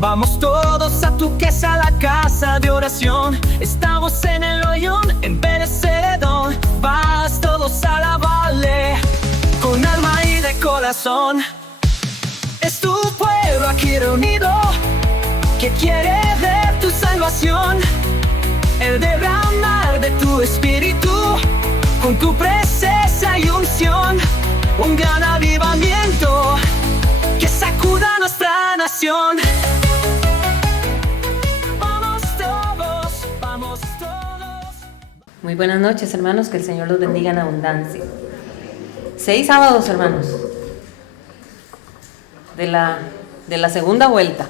Vamos todos a tu casa, la casa de oración. Estamos en el hoyón, en Perecedón. Vas todos a alabarle, con alma y de corazón. Es tu pueblo aquí reunido, que quiere ver tu salvación. El derramar de tu espíritu, con tu presencia y unción. Un gran avivamiento que sacuda nuestra nación. Vamos todos, vamos todos. Muy buenas noches, hermanos, que el Señor los bendiga en abundancia. 6 sábados, hermanos, de la segunda vuelta.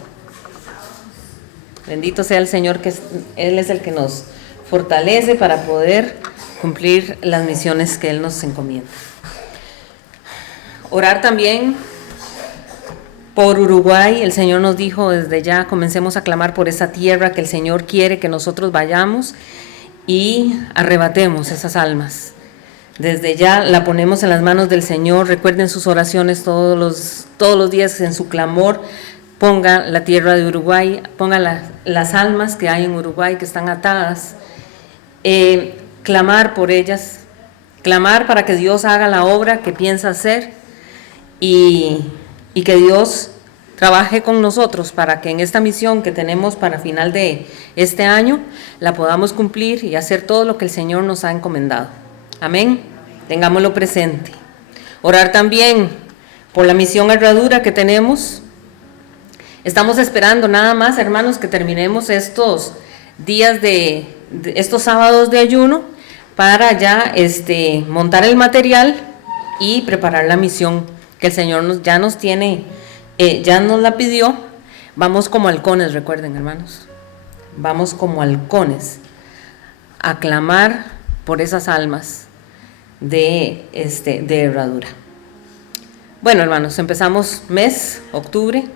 Bendito sea el Señor, que Él es el que nos fortalece para poder cumplir las misiones que Él nos encomienda. Orar también por Uruguay. El Señor nos dijo desde ya, comencemos a clamar por esa tierra que el Señor quiere que nosotros vayamos y arrebatemos esas almas. Desde ya la ponemos en las manos del Señor. Recuerden sus oraciones todos los días en su clamor. Ponga la tierra de Uruguay, ponga las almas que hay en Uruguay que están atadas. Clamar por ellas, clamar para que Dios haga la obra que piensa hacer y que Dios trabaje con nosotros para que en esta misión que tenemos para final de este año la podamos cumplir y hacer todo lo que el Señor nos ha encomendado. Amén. Tengámoslo presente. Orar también por la misión Herradura que tenemos. Estamos esperando nada más, hermanos, que terminemos estos días estos sábados de ayuno para ya montar el material y preparar la misión que el Señor ya nos tiene, ya nos la pidió. Vamos como halcones, recuerden, hermanos. Vamos como halcones a clamar por esas almas de Herradura. Bueno, hermanos, empezamos mes, octubre,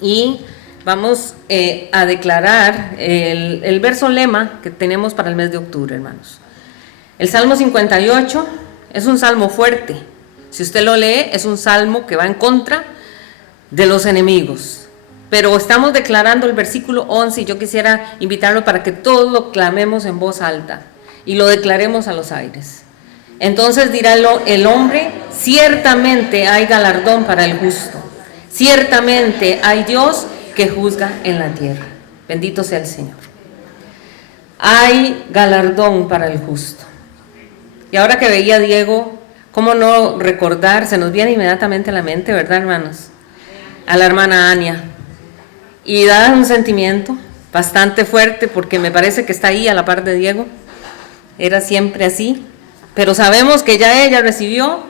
y vamos a declarar el verso lema que tenemos para el mes de octubre, hermanos. El Salmo 58 es un salmo fuerte. Si usted lo lee, es un salmo que va en contra de los enemigos. Pero estamos declarando el versículo 11 y yo quisiera invitarlo para que todos lo clamemos en voz alta y lo declaremos a los aires. Entonces dirá el hombre: ciertamente hay galardón para el justo. Ciertamente hay Dios que juzga en la tierra. Bendito sea el Señor. Hay galardón para el justo. Y ahora que veía a Diego, ¿cómo no recordar? Se nos viene inmediatamente a la mente, ¿verdad, hermanos? A la hermana Ania. Y da un sentimiento bastante fuerte porque me parece que está ahí a la par de Diego. Era siempre así. Pero sabemos que ya ella recibió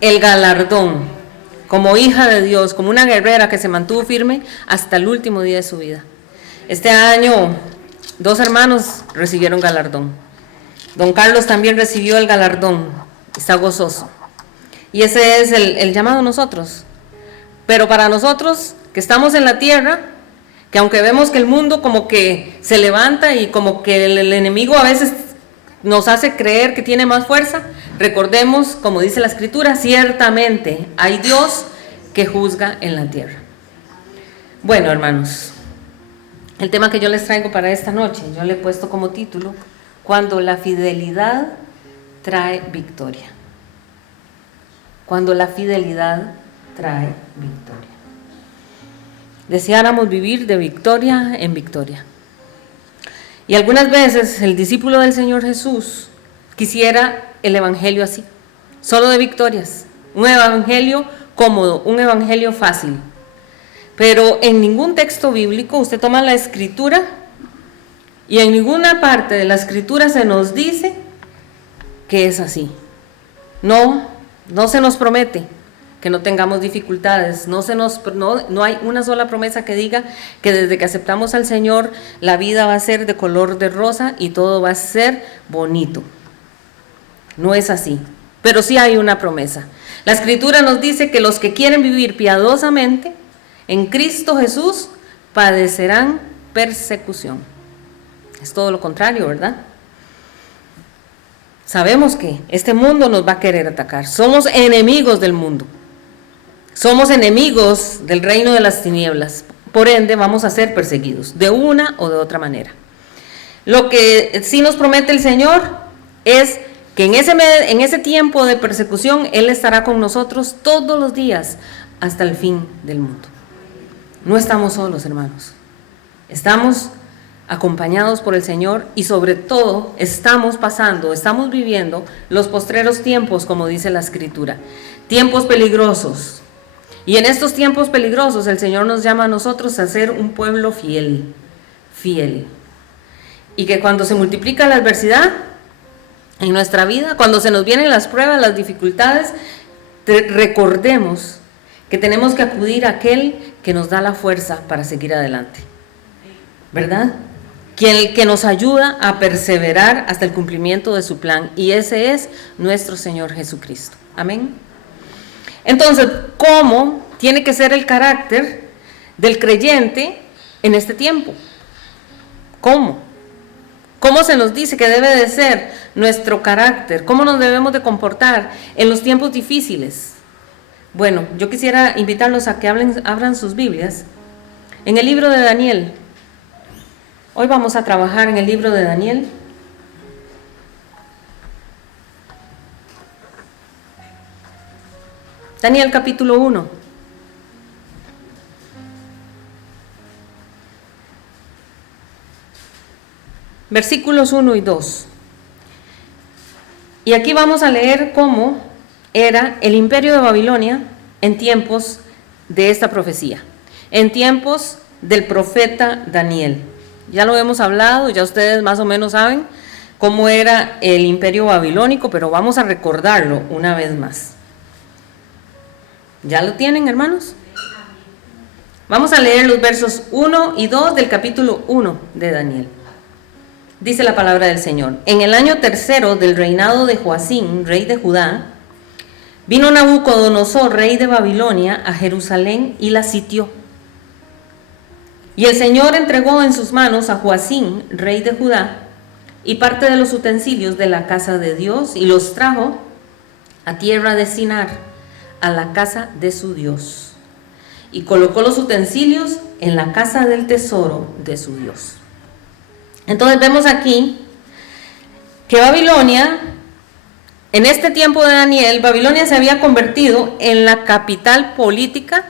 el galardón como hija de Dios, como una guerrera que se mantuvo firme hasta el último día de su vida. Este año 2 hermanos recibieron galardón. Don Carlos también recibió el galardón, está gozoso. Y ese es el llamado a nosotros. Pero para nosotros que estamos en la tierra, que aunque vemos que el mundo como que se levanta y como que el enemigo a veces nos hace creer que tiene más fuerza, recordemos, como dice la Escritura, ciertamente hay Dios que juzga en la tierra. Bueno, hermanos, el tema que yo les traigo para esta noche, yo le he puesto como título: cuando la fidelidad trae victoria. Cuando la fidelidad trae victoria. Deseáramos vivir de victoria en victoria. Y algunas veces el discípulo del Señor Jesús quisiera el evangelio así, solo de victorias, un evangelio cómodo, un evangelio fácil. Pero en ningún texto bíblico usted toma la Escritura y en ninguna parte de la Escritura se nos dice que es así. No se nos promete que no tengamos dificultades, no hay una sola promesa que diga que desde que aceptamos al Señor la vida va a ser de color de rosa y todo va a ser bonito. No es así, pero sí hay una promesa. La Escritura nos dice que los que quieren vivir piadosamente en Cristo Jesús padecerán persecución. Es todo lo contrario, ¿verdad? Sabemos que este mundo nos va a querer atacar. Somos enemigos del mundo. Somos enemigos del reino de las tinieblas. por ende vamos a ser perseguidos, de una o de otra manera. Lo que sí nos promete el Señor es que en ese tiempo de persecución Él estará con nosotros todos los días hasta el fin del mundo. No estamos solos, hermanos. Estamos acompañados por el Señor y sobre todo estamos viviendo los postreros tiempos, como dice la Escritura. Tiempos peligrosos. Y en estos tiempos peligrosos el Señor nos llama a nosotros a ser un pueblo fiel. Y que cuando se multiplica la adversidad en nuestra vida, cuando se nos vienen las pruebas, las dificultades, recordemos que tenemos que acudir a aquel que nos da la fuerza para seguir adelante, ¿verdad? Que nos ayuda a perseverar hasta el cumplimiento de su plan, y ese es nuestro Señor Jesucristo. Amén. Entonces, ¿cómo tiene que ser el carácter del creyente en este tiempo? ¿Cómo se nos dice que debe de ser nuestro carácter? ¿Cómo nos debemos de comportar en los tiempos difíciles? Bueno, yo quisiera invitarlos a que abran sus Biblias en el libro de Daniel. Hoy vamos a trabajar en el libro de Daniel. Daniel capítulo 1. Versículos 1 y 2. Y aquí vamos a leer cómo era el imperio de Babilonia en tiempos de esta profecía, en tiempos del profeta Daniel. Ya lo hemos hablado, ya ustedes más o menos saben cómo era el imperio babilónico, pero vamos a recordarlo una vez más. ¿Ya lo tienen, hermanos? Vamos a leer los versos 1 y 2 del capítulo 1 de Daniel. Dice la palabra del Señor: en el año tercero del reinado de Joacim, rey de Judá, vino Nabucodonosor, rey de Babilonia, a Jerusalén y la sitió. Y el Señor entregó en sus manos a Joacim, rey de Judá, y parte de los utensilios de la casa de Dios, y los trajo a tierra de Sinar, a la casa de su Dios, y colocó los utensilios en la casa del tesoro de su Dios. Entonces vemos aquí que Babilonia, en este tiempo de Daniel, Babilonia se había convertido en la capital política,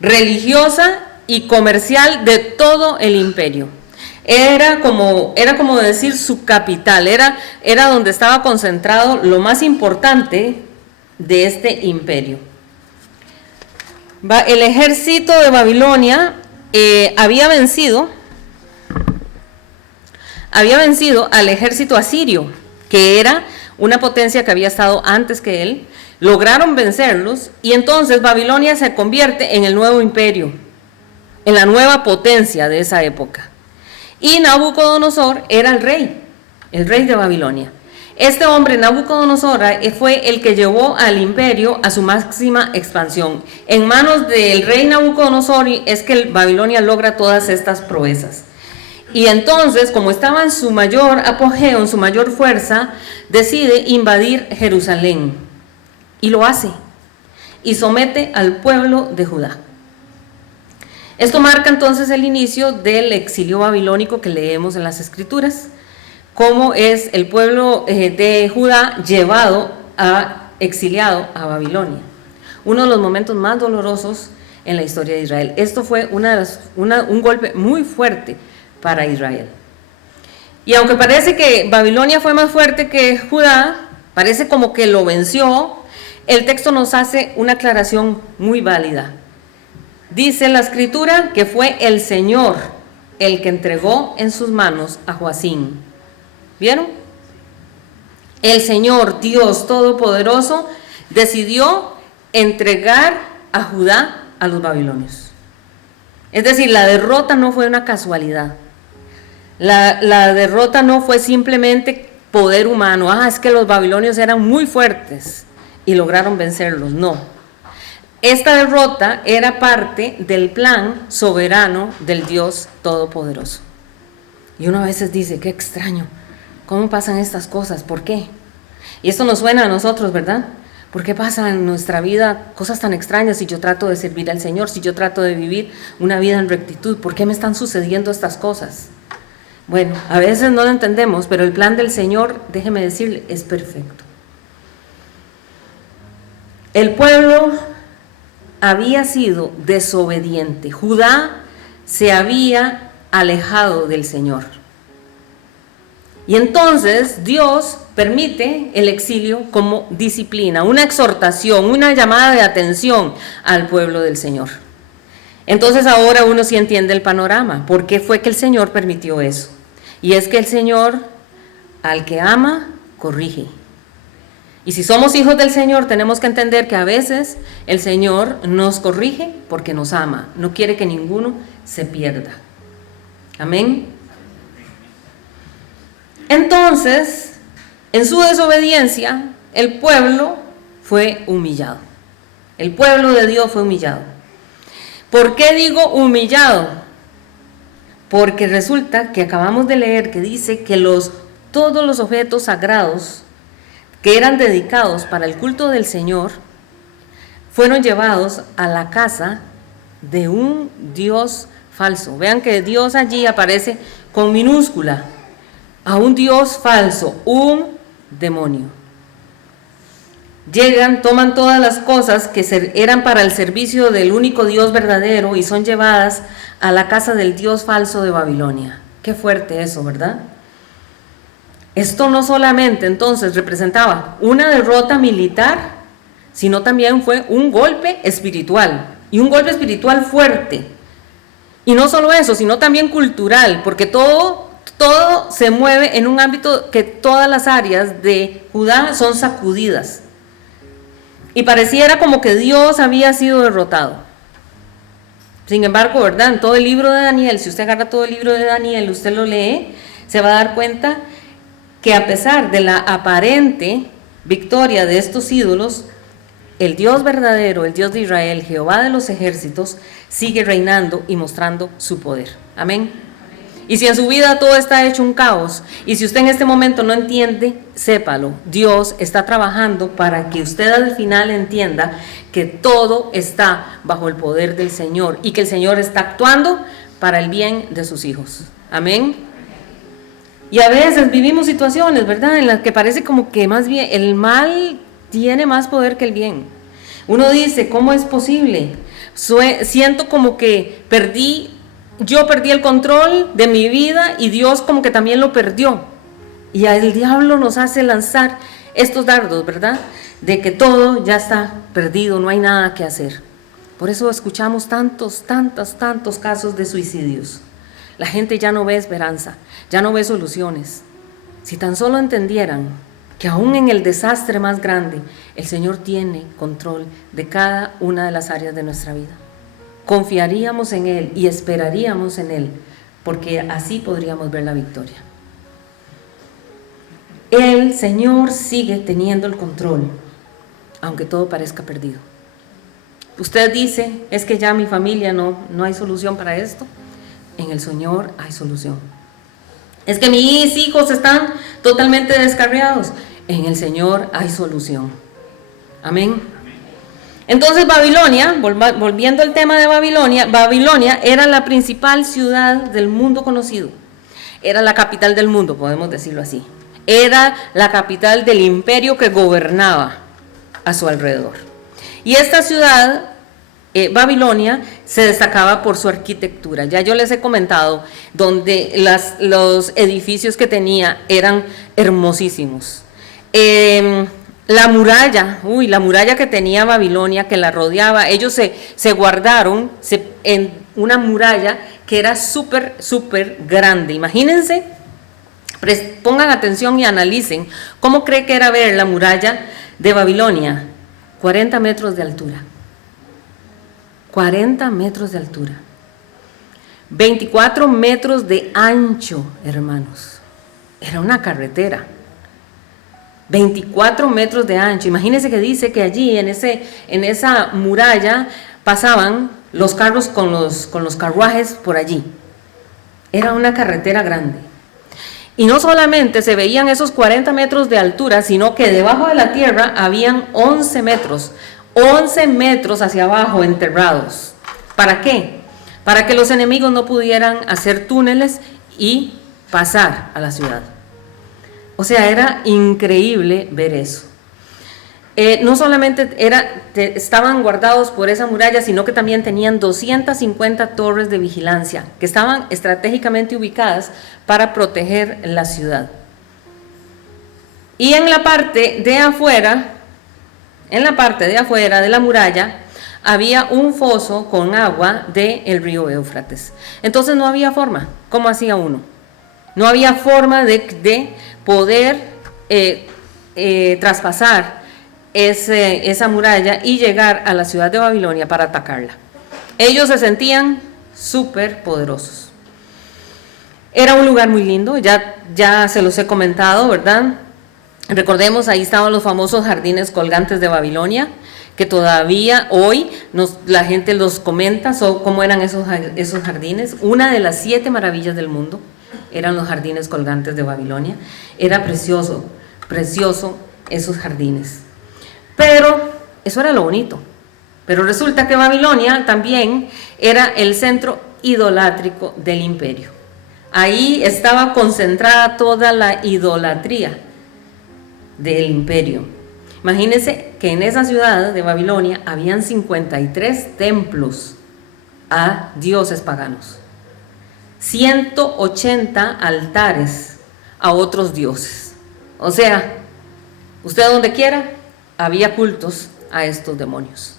religiosa y comercial de todo el imperio. Era como decir su capital, era donde estaba concentrado lo más importante de este imperio. El ejército de Babilonia había vencido al ejército asirio, que era una potencia que había estado antes que él. Lograron vencerlos y entonces Babilonia se convierte en el nuevo imperio, en la nueva potencia de esa época. Y Nabucodonosor era el rey de Babilonia. Este hombre, Nabucodonosor, fue el que llevó al imperio a su máxima expansión. En manos del rey Nabucodonosor es que Babilonia logra todas estas proezas. Y entonces, como estaba en su mayor apogeo, en su mayor fuerza, decide invadir Jerusalén. Y lo hace. Y somete al pueblo de Judá. Esto marca entonces el inicio del exilio babilónico que leemos en las Escrituras. Cómo es el pueblo de Judá exiliado a Babilonia. Uno de los momentos más dolorosos en la historia de Israel. Esto fue un golpe muy fuerte para Israel. Y aunque parece que Babilonia fue más fuerte que Judá, parece como que lo venció, el texto nos hace una aclaración muy válida. Dice la Escritura que fue el Señor el que entregó en sus manos a Joacim. ¿Vieron? El Señor, Dios Todopoderoso, decidió entregar a Judá a los babilonios. Es decir, la derrota no fue una casualidad. La derrota no fue simplemente poder humano. Es que los babilonios eran muy fuertes y lograron vencerlos. No. Esta derrota era parte del plan soberano del Dios Todopoderoso. Y uno a veces dice, qué extraño, ¿cómo pasan estas cosas? ¿Por qué? Y esto nos suena a nosotros, ¿verdad? ¿Por qué pasan en nuestra vida cosas tan extrañas si yo trato de servir al Señor, si yo trato de vivir una vida en rectitud? ¿Por qué me están sucediendo estas cosas? Bueno, a veces no lo entendemos, pero el plan del Señor, déjeme decirle, es perfecto. El pueblo había sido desobediente. Judá se había alejado del Señor. Y entonces Dios permite el exilio como disciplina, una exhortación, una llamada de atención al pueblo del Señor. Entonces ahora uno sí entiende el panorama. ¿Por qué fue que el Señor permitió eso? Y es que el Señor, al que ama, corrige. Y si somos hijos del Señor, tenemos que entender que a veces el Señor nos corrige porque nos ama. No quiere que ninguno se pierda. Amén. Entonces, en su desobediencia, el pueblo fue humillado. El pueblo de Dios fue humillado. ¿Por qué digo humillado? Porque resulta que acabamos de leer que dice que todos los objetos sagrados que eran dedicados para el culto del Señor fueron llevados a la casa de un Dios falso. Vean que Dios allí aparece con minúscula. A un Dios falso, un demonio. Llegan, toman todas las cosas que eran para el servicio del único Dios verdadero y son llevadas a la casa del Dios falso de Babilonia. Qué fuerte eso, ¿verdad? Esto no solamente entonces representaba una derrota militar, sino también fue un golpe espiritual, y un golpe espiritual fuerte. Y no solo eso, sino también cultural, porque todo se mueve en un ámbito que todas las áreas de Judá son sacudidas. Y pareciera como que Dios había sido derrotado. Sin embargo, ¿verdad? En todo el libro de Daniel, si usted agarra todo el libro de Daniel, usted lo lee, se va a dar cuenta que a pesar de la aparente victoria de estos ídolos, el Dios verdadero, el Dios de Israel, Jehová de los ejércitos, sigue reinando y mostrando su poder. Amén. Y si en su vida todo está hecho un caos, y si usted en este momento no entiende, sépalo, Dios está trabajando para que usted al final entienda que todo está bajo el poder del Señor y que el Señor está actuando para el bien de sus hijos. Amén. Y a veces vivimos situaciones, ¿verdad?, en las que parece como que más bien el mal tiene más poder que el bien. Uno dice, ¿cómo es posible? Siento como que yo perdí el control de mi vida y Dios como que también lo perdió. Y el diablo nos hace lanzar estos dardos, ¿verdad?, de que todo ya está perdido, no hay nada que hacer. Por eso escuchamos tantos casos de suicidios. La gente ya no ve esperanza, ya no ve soluciones. Si tan solo entendieran que aún en el desastre más grande, el Señor tiene control de cada una de las áreas de nuestra vida. Confiaríamos en Él y esperaríamos en Él, porque así podríamos ver la victoria. El Señor sigue teniendo el control, aunque todo parezca perdido. Usted dice, es que ya mi familia no hay solución para esto. En el Señor hay solución. Es que mis hijos están totalmente descarriados. En el Señor hay solución. Amén. Entonces Babilonia, volviendo al tema de Babilonia era la principal ciudad del mundo conocido. Era la capital del mundo, podemos decirlo así. Era la capital del imperio que gobernaba a su alrededor. Y esta ciudad, Babilonia, se destacaba por su arquitectura. Ya yo les he comentado, donde los edificios que tenía eran hermosísimos. La muralla que tenía Babilonia, que la rodeaba, ellos se guardaron en una muralla que era súper grande. Imagínense, pongan atención y analicen, ¿cómo cree que era ver la muralla de Babilonia? 40 metros de altura. 40 metros de altura. 24 metros de ancho, hermanos. Era una carretera. 24 metros de ancho. Imagínense que dice que allí en esa muralla pasaban los carros con los carruajes por allí. Era una carretera grande. Y no solamente se veían esos 40 metros de altura, sino que debajo de la tierra habían 11 metros hacia abajo enterrados. ¿Para qué? Para que los enemigos no pudieran hacer túneles y pasar a la ciudad. O sea, era increíble ver eso. No solamente estaban guardados por esa muralla, sino que también tenían 250 torres de vigilancia que estaban estratégicamente ubicadas para proteger la ciudad. Y en la parte de afuera de la muralla, había un foso con agua del río Éufrates. Entonces no había forma. ¿Cómo hacía uno? No había forma de poder traspasar esa muralla y llegar a la ciudad de Babilonia para atacarla. Ellos se sentían súper poderosos. Era un lugar muy lindo, ya se los he comentado, ¿verdad? Recordemos, ahí estaban los famosos jardines colgantes de Babilonia, que todavía hoy la gente los comenta cómo eran esos jardines. Una de las 7 maravillas del mundo eran los jardines colgantes de Babilonia. Era precioso esos jardines. Pero eso era lo bonito. Pero resulta que Babilonia también era el centro idolátrico del imperio. Ahí estaba concentrada toda la idolatría del imperio. Imagínense que en esa ciudad de Babilonia habían 53 templos a dioses paganos, 180 altares a otros dioses. O sea, usted donde quiera había cultos a estos demonios,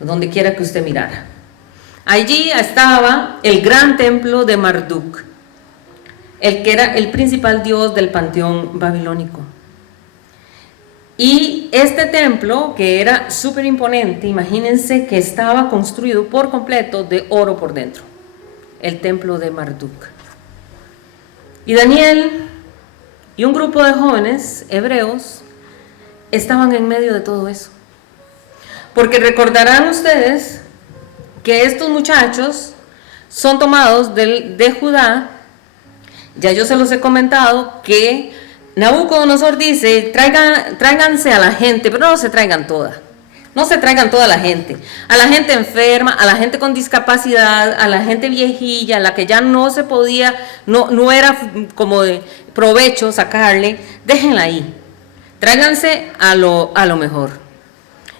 donde quiera que usted mirara. Allí estaba el gran templo de Marduk, el que era el principal dios del panteón babilónico. Y este templo, que era súper imponente, imagínense que estaba construido por completo de oro por dentro, el templo de Marduk. Y Daniel y un grupo de jóvenes hebreos estaban en medio de todo eso. Porque recordarán ustedes que estos muchachos son tomados de Judá. Ya yo se los he comentado que Nabucodonosor dice, tráiganse a la gente, pero no se traigan toda. No se traigan toda la gente. A la gente enferma, a la gente con discapacidad, a la gente viejilla, a la que ya no se podía, no era como de provecho sacarle, déjenla ahí. Tráiganse a lo mejor.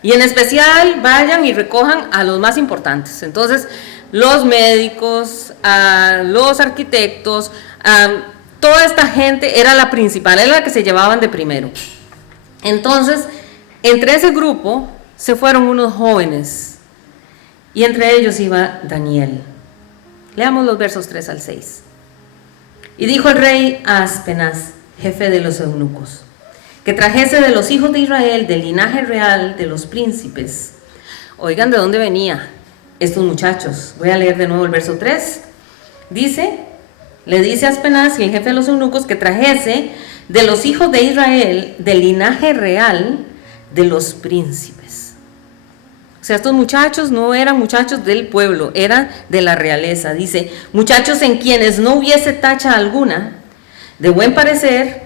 Y en especial vayan y recojan a los más importantes. Entonces, los médicos, a los arquitectos, toda esta gente era la principal, era la que se llevaban de primero. Entonces, entre ese grupo se fueron unos jóvenes y entre ellos iba Daniel. Leamos los versos 3 al 6. Y dijo el rey a Aspenaz, jefe de los eunucos, que trajese de los hijos de Israel, del linaje real de los príncipes. Oigan de dónde venía estos muchachos. Voy a leer de nuevo el verso 3. Le dice a Aspenaz, el jefe de los eunucos, que trajese de los hijos de Israel, del linaje real de los príncipes. O sea, estos muchachos no eran muchachos del pueblo, eran de la realeza. Dice, muchachos en quienes no hubiese tacha alguna, de buen parecer,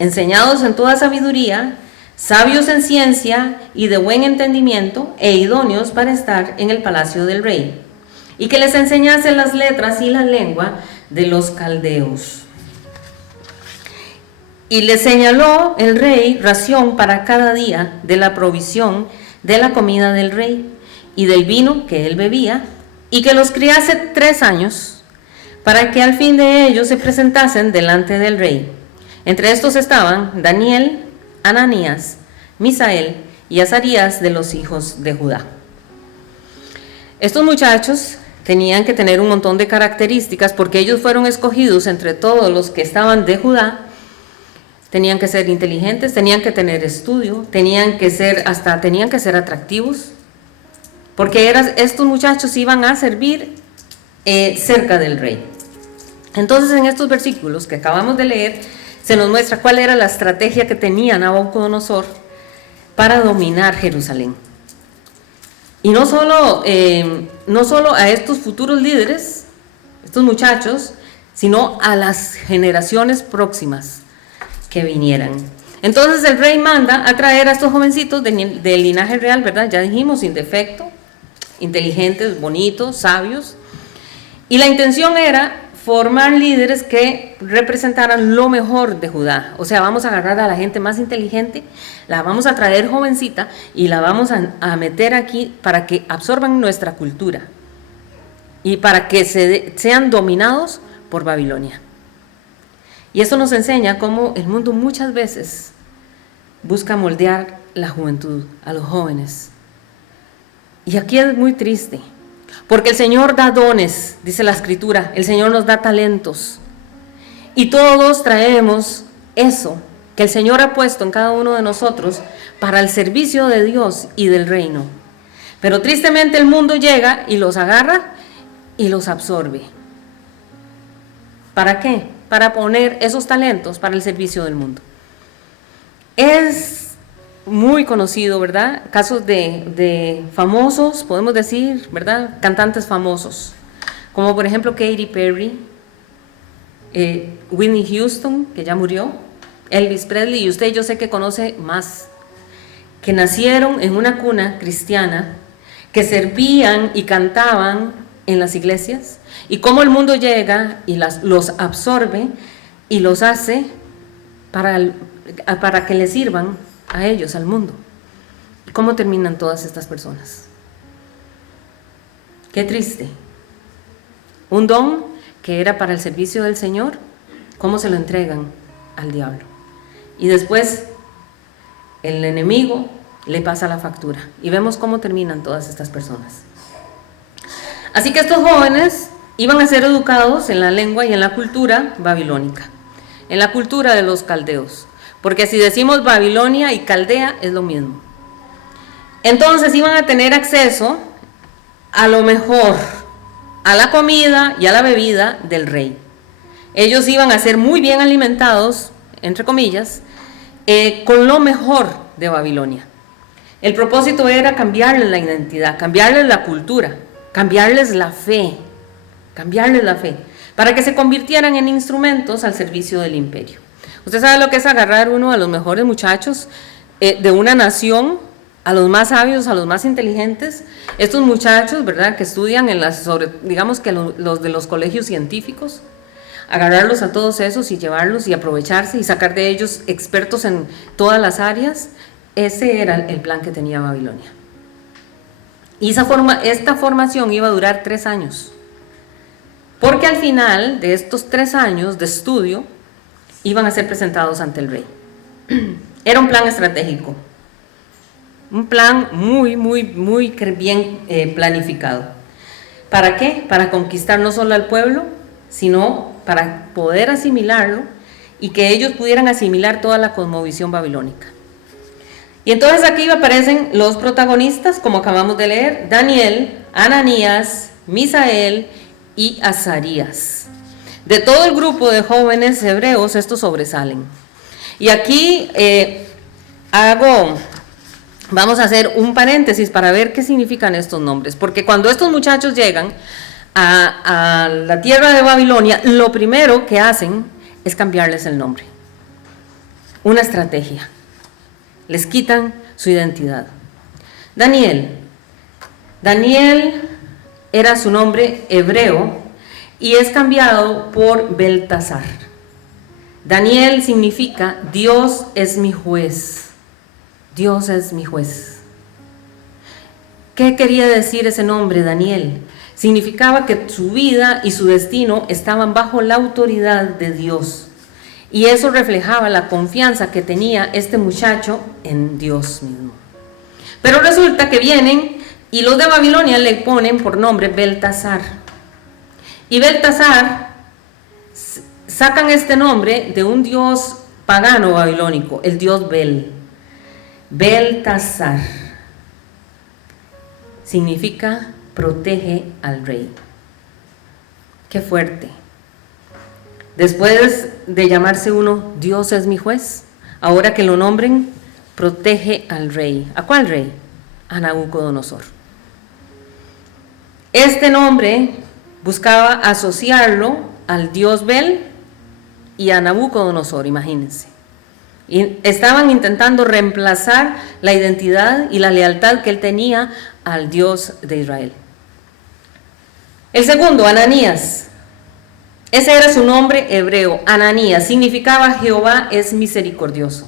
enseñados en toda sabiduría, sabios en ciencia y de buen entendimiento, e idóneos para estar en el palacio del rey, y que les enseñase las letras y la lengua de los caldeos. Y les señaló el rey ración para cada día de la provisión de la comida del rey y del vino que él bebía, y que los criase 3 años, para que al fin de ellos se presentasen delante del rey. Entre estos estaban Daniel, Ananías, Misael y Azarías de los hijos de Judá. Estos muchachos tenían que tener un montón de características porque ellos fueron escogidos entre todos los que estaban de Judá. Tenían que ser inteligentes, tenían que tener estudio, tenían que ser atractivos, porque estos muchachos iban a servir cerca del rey. Entonces, en estos versículos que acabamos de leer, se nos muestra cuál era la estrategia que tenía Nabucodonosor para dominar Jerusalén. Y no solo a estos futuros líderes, estos muchachos, sino a las generaciones próximas que vinieran. Entonces el rey manda a traer a estos jovencitos del linaje real, ¿verdad? Ya dijimos, sin defecto, inteligentes, bonitos, sabios. Y la intención era formar líderes que representaran lo mejor de Judá. O sea, vamos a agarrar a la gente más inteligente, la vamos a traer jovencita y la vamos a meter aquí para que absorban nuestra cultura y para que sean dominados por Babilonia. Y eso nos enseña cómo el mundo muchas veces busca moldear la juventud, a los jóvenes. Y aquí es muy triste, porque el Señor da dones, dice la Escritura, el Señor nos da talentos. Y todos traemos eso que el Señor ha puesto en cada uno de nosotros para el servicio de Dios y del reino. Pero tristemente el mundo llega y los agarra y los absorbe. ¿Para qué? Para poner esos talentos para el servicio del mundo. Es muy conocido, ¿verdad? Casos de famosos, podemos decir, ¿verdad? Cantantes famosos, como por ejemplo Katy Perry, Whitney Houston, que ya murió, Elvis Presley, y usted yo sé que conoce más, que nacieron en una cuna cristiana, que servían y cantaban en las iglesias, y cómo el mundo llega y los absorbe y los hace para que les sirvan a ellos, al mundo. ¿Cómo terminan todas estas personas? Qué triste. Un don que era para el servicio del Señor, ¿cómo se lo entregan al diablo? Y después el enemigo le pasa la factura. Y vemos cómo terminan todas estas personas. Así que estos jóvenes iban a ser educados en la lengua y en la cultura babilónica, en la cultura de los caldeos. Porque si decimos Babilonia y Caldea es lo mismo. Entonces iban a tener acceso a lo mejor, a la comida y a la bebida del rey. Ellos iban a ser muy bien alimentados, entre comillas, con lo mejor de Babilonia. El propósito era cambiarles la identidad, cambiarles la cultura, cambiarles la fe, para que se convirtieran en instrumentos al servicio del imperio. Usted sabe lo que es agarrar uno de los mejores muchachos de una nación, a los más sabios, a los más inteligentes. Estos muchachos, ¿verdad?, que estudian digamos que los de los colegios científicos, agarrarlos a todos esos y llevarlos y aprovecharse y sacar de ellos expertos en todas las áreas. Ese era el plan que tenía Babilonia. Y esta formación iba a durar 3 años. Porque al final de estos 3 años de estudio, iban a ser presentados ante el rey. Era un plan estratégico, un plan muy bien planificado. ¿Para qué? Para conquistar no solo al pueblo, sino para poder asimilarlo y que ellos pudieran asimilar toda la cosmovisión babilónica. Y entonces aquí aparecen los protagonistas, como acabamos de leer: Daniel, Ananías, Misael y Azarías. De todo el grupo de jóvenes hebreos, estos sobresalen. Y aquí vamos a hacer un paréntesis para ver qué significan estos nombres. Porque cuando estos muchachos llegan a la tierra de Babilonia, lo primero que hacen es cambiarles el nombre. Una estrategia. Les quitan su identidad. Daniel era su nombre hebreo, y es cambiado por Beltasar. Daniel significa Dios es mi juez. Dios es mi juez. ¿Qué quería decir ese nombre, Daniel? Significaba que su vida y su destino estaban bajo la autoridad de Dios. Y eso reflejaba la confianza que tenía este muchacho en Dios mismo. Pero resulta que vienen y los de Babilonia le ponen por nombre Beltasar. Y Beltasar sacan este nombre de un dios pagano babilónico, el dios Bel. Beltasar significa protege al rey. Qué fuerte. Después de llamarse uno Dios es mi juez, ahora que lo nombren, protege al rey. ¿A cuál rey? A Nabucodonosor. Este nombre buscaba asociarlo al dios Bel y a Nabucodonosor, imagínense. Y estaban intentando reemplazar la identidad y la lealtad que él tenía al Dios de Israel. El segundo, Ananías. Ese era su nombre hebreo, Ananías. Significaba Jehová es misericordioso.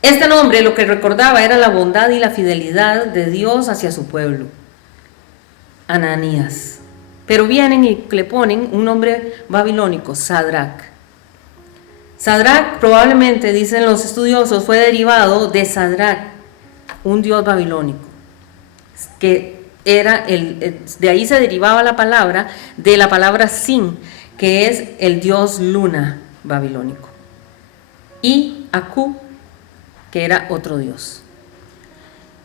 Este nombre lo que recordaba era la bondad y la fidelidad de Dios hacia su pueblo. Ananías. Pero vienen y le ponen un nombre babilónico, Sadrach. Sadrach probablemente, dicen los estudiosos, fue derivado de Sadrach, un dios babilónico, que era de ahí se derivaba la palabra, de la palabra Sin, que es el dios luna babilónico, y Aku, que era otro dios.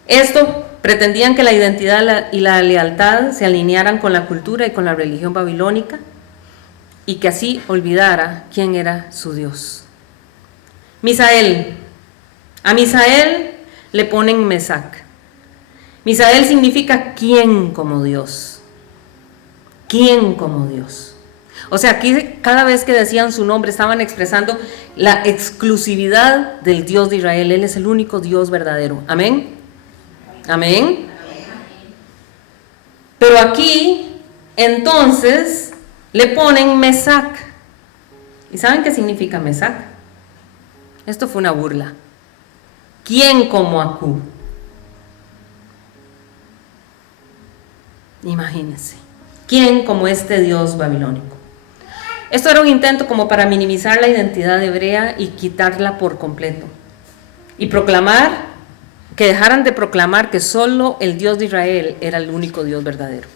Esto pretendían que la identidad y la lealtad se alinearan con la cultura y con la religión babilónica, y que así olvidara quién era su Dios. Misael. A Misael le ponen Mesac. Misael significa ¿quién como Dios? ¿Quién como Dios? O sea, aquí cada vez que decían su nombre estaban expresando la exclusividad del Dios de Israel. Él es el único Dios verdadero. Amén. Amén. Pero aquí, entonces, le ponen Mesac. ¿Y saben qué significa Mesac? Esto fue una burla. ¿Quién como Aku? Imagínense. ¿Quién como este Dios babilónico? Esto era un intento como para minimizar la identidad hebrea y quitarla por completo. Y proclamar, que dejaran de proclamar que solo el Dios de Israel era el único Dios verdadero.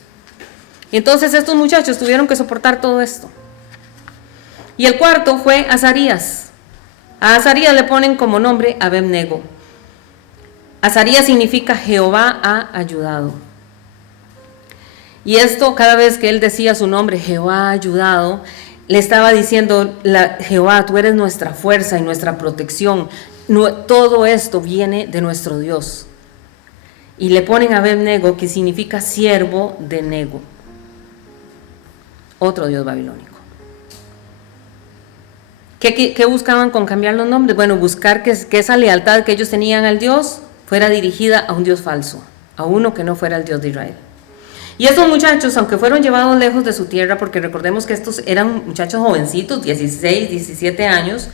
Y entonces estos muchachos tuvieron que soportar todo esto. Y el cuarto fue Azarías. A Azarías le ponen como nombre Abed-nego. Azarías significa Jehová ha ayudado. Y esto, cada vez que él decía su nombre, Jehová ha ayudado, le estaba diciendo, Jehová, tú eres nuestra fuerza y nuestra protección. Todo esto viene de nuestro Dios. Y le ponen Abed-nego, que significa siervo de Nego, otro dios babilónico. ¿Qué buscaban con cambiar los nombres? Bueno, buscar que esa lealtad que ellos tenían al Dios fuera dirigida a un Dios falso, a uno que no fuera el Dios de Israel. Y estos muchachos, aunque fueron llevados lejos de su tierra, porque recordemos que estos eran muchachos jovencitos, 16, 17 años,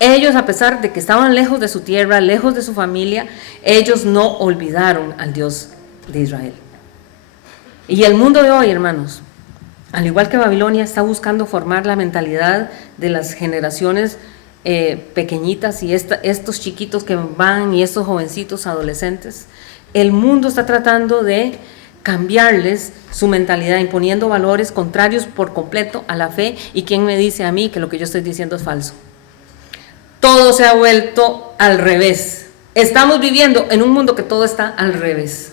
ellos, a pesar de que estaban lejos de su tierra, lejos de su familia, ellos no olvidaron al Dios de Israel. Y el mundo de hoy, hermanos, al igual que Babilonia, está buscando formar la mentalidad de las generaciones pequeñitas y estos chiquitos que van y estos jovencitos adolescentes. El mundo está tratando de cambiarles su mentalidad, imponiendo valores contrarios por completo a la fe. ¿Y quién me dice a mí que lo que yo estoy diciendo es falso? Todo se ha vuelto al revés. Estamos viviendo en un mundo que todo está al revés.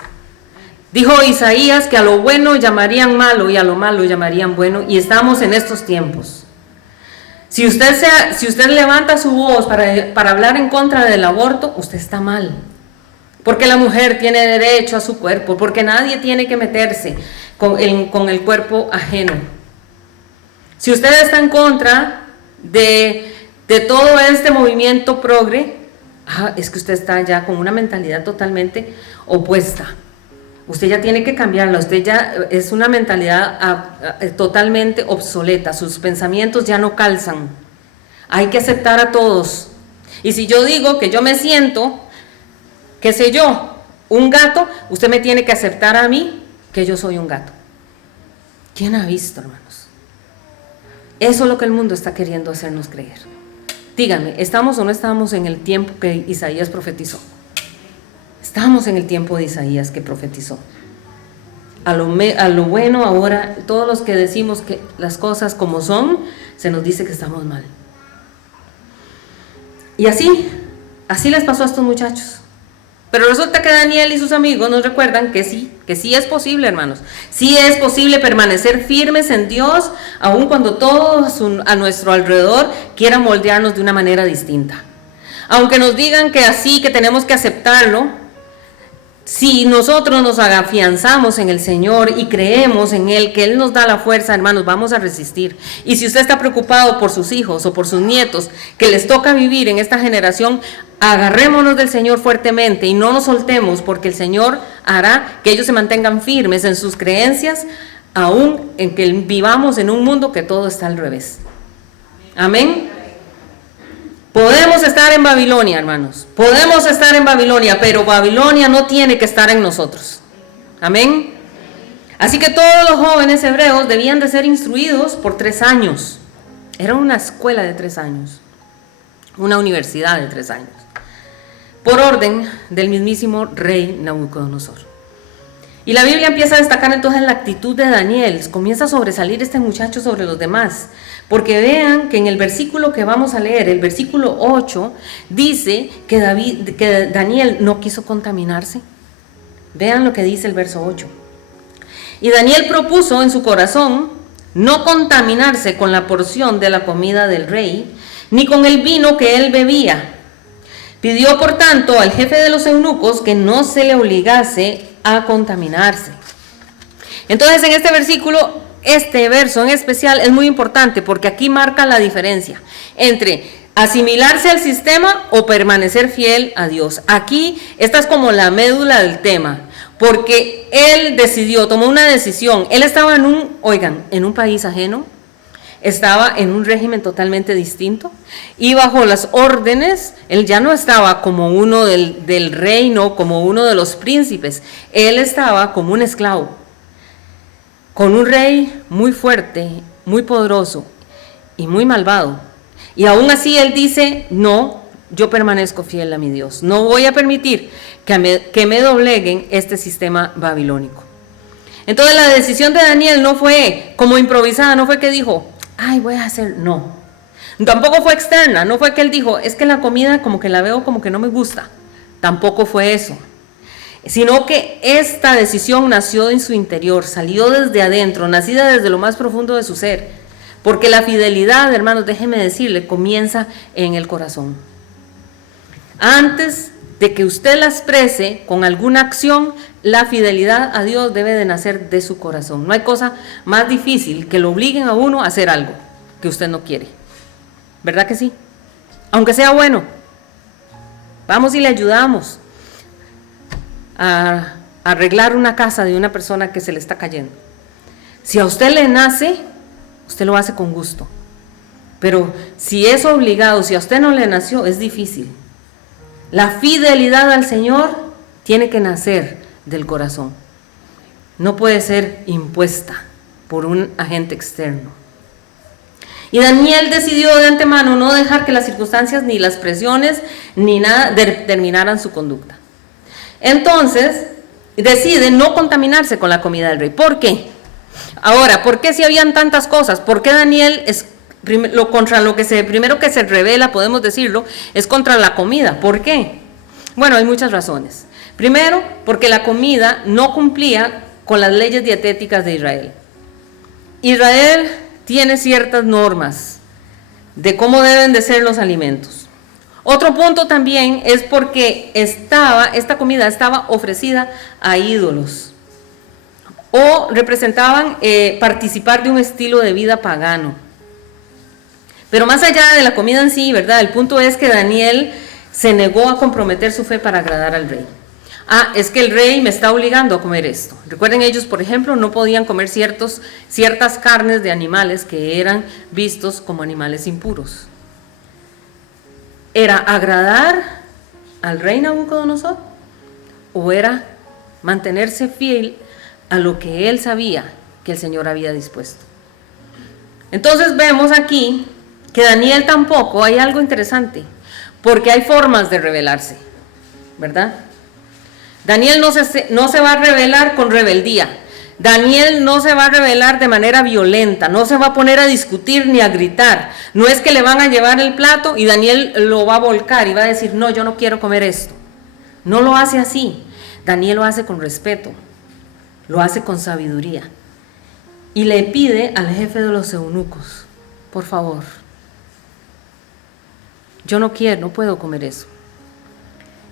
Dijo Isaías que a lo bueno llamarían malo y a lo malo llamarían bueno, y estamos en estos tiempos. Si usted levanta su voz para hablar en contra del aborto, usted está mal. Porque la mujer tiene derecho a su cuerpo, porque nadie tiene que meterse con el cuerpo ajeno. Si usted está en contra de todo este movimiento progre, es que usted está ya con una mentalidad totalmente opuesta. Usted ya tiene que cambiarla, usted ya es una mentalidad totalmente obsoleta, sus pensamientos ya no calzan. Hay que aceptar a todos. Y si yo digo que yo me siento, qué sé yo, un gato, usted me tiene que aceptar a mí que yo soy un gato. ¿Quién ha visto, hermanos? Eso es lo que el mundo está queriendo hacernos creer. Díganme, ¿estamos o no estamos en el tiempo que Isaías profetizó? Estamos en el tiempo de Isaías que profetizó. A lo bueno ahora, todos los que decimos que las cosas como son, se nos dice que estamos mal. Y así les pasó a estos muchachos. Pero resulta que Daniel y sus amigos nos recuerdan que sí es posible, hermanos. Sí es posible permanecer firmes en Dios, aun cuando todos a nuestro alrededor quieran moldearnos de una manera distinta. Aunque nos digan que así, que tenemos que aceptarlo, Si nosotros nos afianzamos en el Señor y creemos en Él, que Él nos da la fuerza, hermanos, vamos a resistir. Y si usted está preocupado por sus hijos o por sus nietos, que les toca vivir en esta generación, agarrémonos del Señor fuertemente y no nos soltemos, porque el Señor hará que ellos se mantengan firmes en sus creencias, aún en que vivamos en un mundo que todo está al revés. Amén. Podemos estar en Babilonia, hermanos, podemos estar en Babilonia, pero Babilonia no tiene que estar en nosotros. Amén. Así que todos los jóvenes hebreos debían de ser instruidos por 3 años. Era una escuela de 3 años, una universidad de 3 años, por orden del mismísimo rey Nabucodonosor. Y la Biblia empieza a destacar entonces la actitud de Daniel. Comienza a sobresalir este muchacho sobre los demás. Porque vean que en el versículo que vamos a leer, el versículo 8, dice que Daniel no quiso contaminarse. Vean lo que dice el verso 8. Y Daniel propuso en su corazón no contaminarse con la porción de la comida del rey, ni con el vino que él bebía. Pidió, por tanto, al jefe de los eunucos que no se le obligase a contaminarse. Entonces, en este versículo, este verso en especial es muy importante porque aquí marca la diferencia entre asimilarse al sistema o permanecer fiel a Dios. Aquí esta es como la médula del tema, porque él decidió, tomó una decisión. Él estaba en un país ajeno, estaba en un régimen totalmente distinto y bajo las órdenes. Él ya no estaba como uno del reino, como uno de los príncipes. Él estaba como un esclavo, con un rey muy fuerte, muy poderoso y muy malvado. Y aún así él dice, no, yo permanezco fiel a mi Dios. No voy a permitir que me dobleguen este sistema babilónico. Entonces la decisión de Daniel no fue como improvisada, no fue que dijo, ay, voy a hacer, no. Tampoco fue externa, no fue que él dijo, es que la comida como que la veo como que no me gusta. Tampoco fue eso. Sino que esta decisión nació en su interior, salió desde adentro, nacida desde lo más profundo de su ser. Porque la fidelidad, hermanos, déjeme decirle, comienza en el corazón. Antes de que usted la exprese con alguna acción, la fidelidad a Dios debe de nacer de su corazón. No hay cosa más difícil que lo obliguen a uno a hacer algo que usted no quiere. ¿Verdad que sí? Aunque sea bueno. Vamos y le ayudamos a arreglar una casa de una persona que se le está cayendo. Si a usted le nace, usted lo hace con gusto. Pero si es obligado, si a usted no le nació, es difícil. La fidelidad al Señor tiene que nacer del corazón. No puede ser impuesta por un agente externo. Y Daniel decidió de antemano no dejar que las circunstancias, ni las presiones, ni nada determinaran su conducta. Entonces, decide no contaminarse con la comida del rey. ¿Por qué? Ahora, ¿por qué si habían tantas cosas? ¿Por qué Daniel primero que se revela, podemos decirlo, es contra la comida? ¿Por qué? Bueno, hay muchas razones. Primero, porque la comida no cumplía con las leyes dietéticas de Israel. Israel tiene ciertas normas de cómo deben de ser los alimentos. Otro punto también es porque esta comida estaba ofrecida a ídolos o representaban participar de un estilo de vida pagano. Pero más allá de la comida en sí, ¿verdad? El punto es que Daniel se negó a comprometer su fe para agradar al rey. Es que el rey me está obligando a comer esto. Recuerden, ellos, por ejemplo, no podían comer ciertas carnes de animales que eran vistos como animales impuros. ¿Era agradar al rey Nabucodonosor? ¿O era mantenerse fiel a lo que él sabía que el Señor había dispuesto? Entonces vemos aquí que Daniel tampoco, hay algo interesante, porque hay formas de rebelarse, ¿verdad? Daniel no se va a rebelar con rebeldía. Daniel no se va a rebelar de manera violenta, no se va a poner a discutir ni a gritar. No es que le van a llevar el plato y Daniel lo va a volcar y va a decir, no, yo no quiero comer esto. No lo hace así. Daniel lo hace con respeto, lo hace con sabiduría. Y le pide al jefe de los eunucos, por favor, yo no puedo comer eso.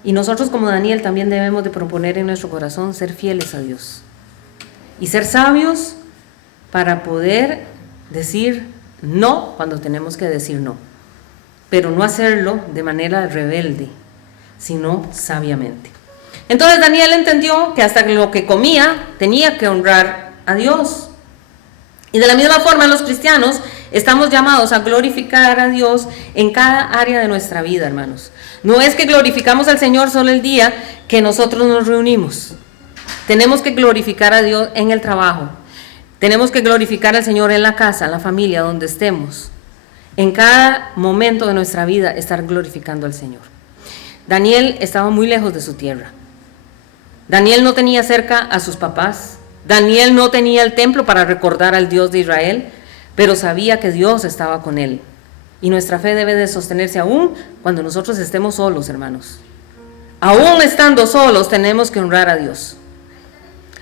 Y nosotros como Daniel también debemos de proponer en nuestro corazón ser fieles a Dios y ser sabios para poder decir no cuando tenemos que decir no, pero no hacerlo de manera rebelde, sino sabiamente. Entonces Daniel entendió que hasta lo que comía tenía que honrar a Dios. Y de la misma forma los cristianos estamos llamados a glorificar a Dios en cada área de nuestra vida, hermanos. No es que glorificamos al Señor solo el día que nosotros nos reunimos. Tenemos que glorificar a Dios en el trabajo. Tenemos que glorificar al Señor en la casa, en la familia, donde estemos. En cada momento de nuestra vida estar glorificando al Señor. Daniel estaba muy lejos de su tierra. Daniel no tenía cerca a sus papás. Daniel no tenía el templo para recordar al Dios de Israel, pero sabía que Dios estaba con él. Y nuestra fe debe de sostenerse aún cuando nosotros estemos solos, hermanos. Aún estando solos tenemos que honrar a Dios.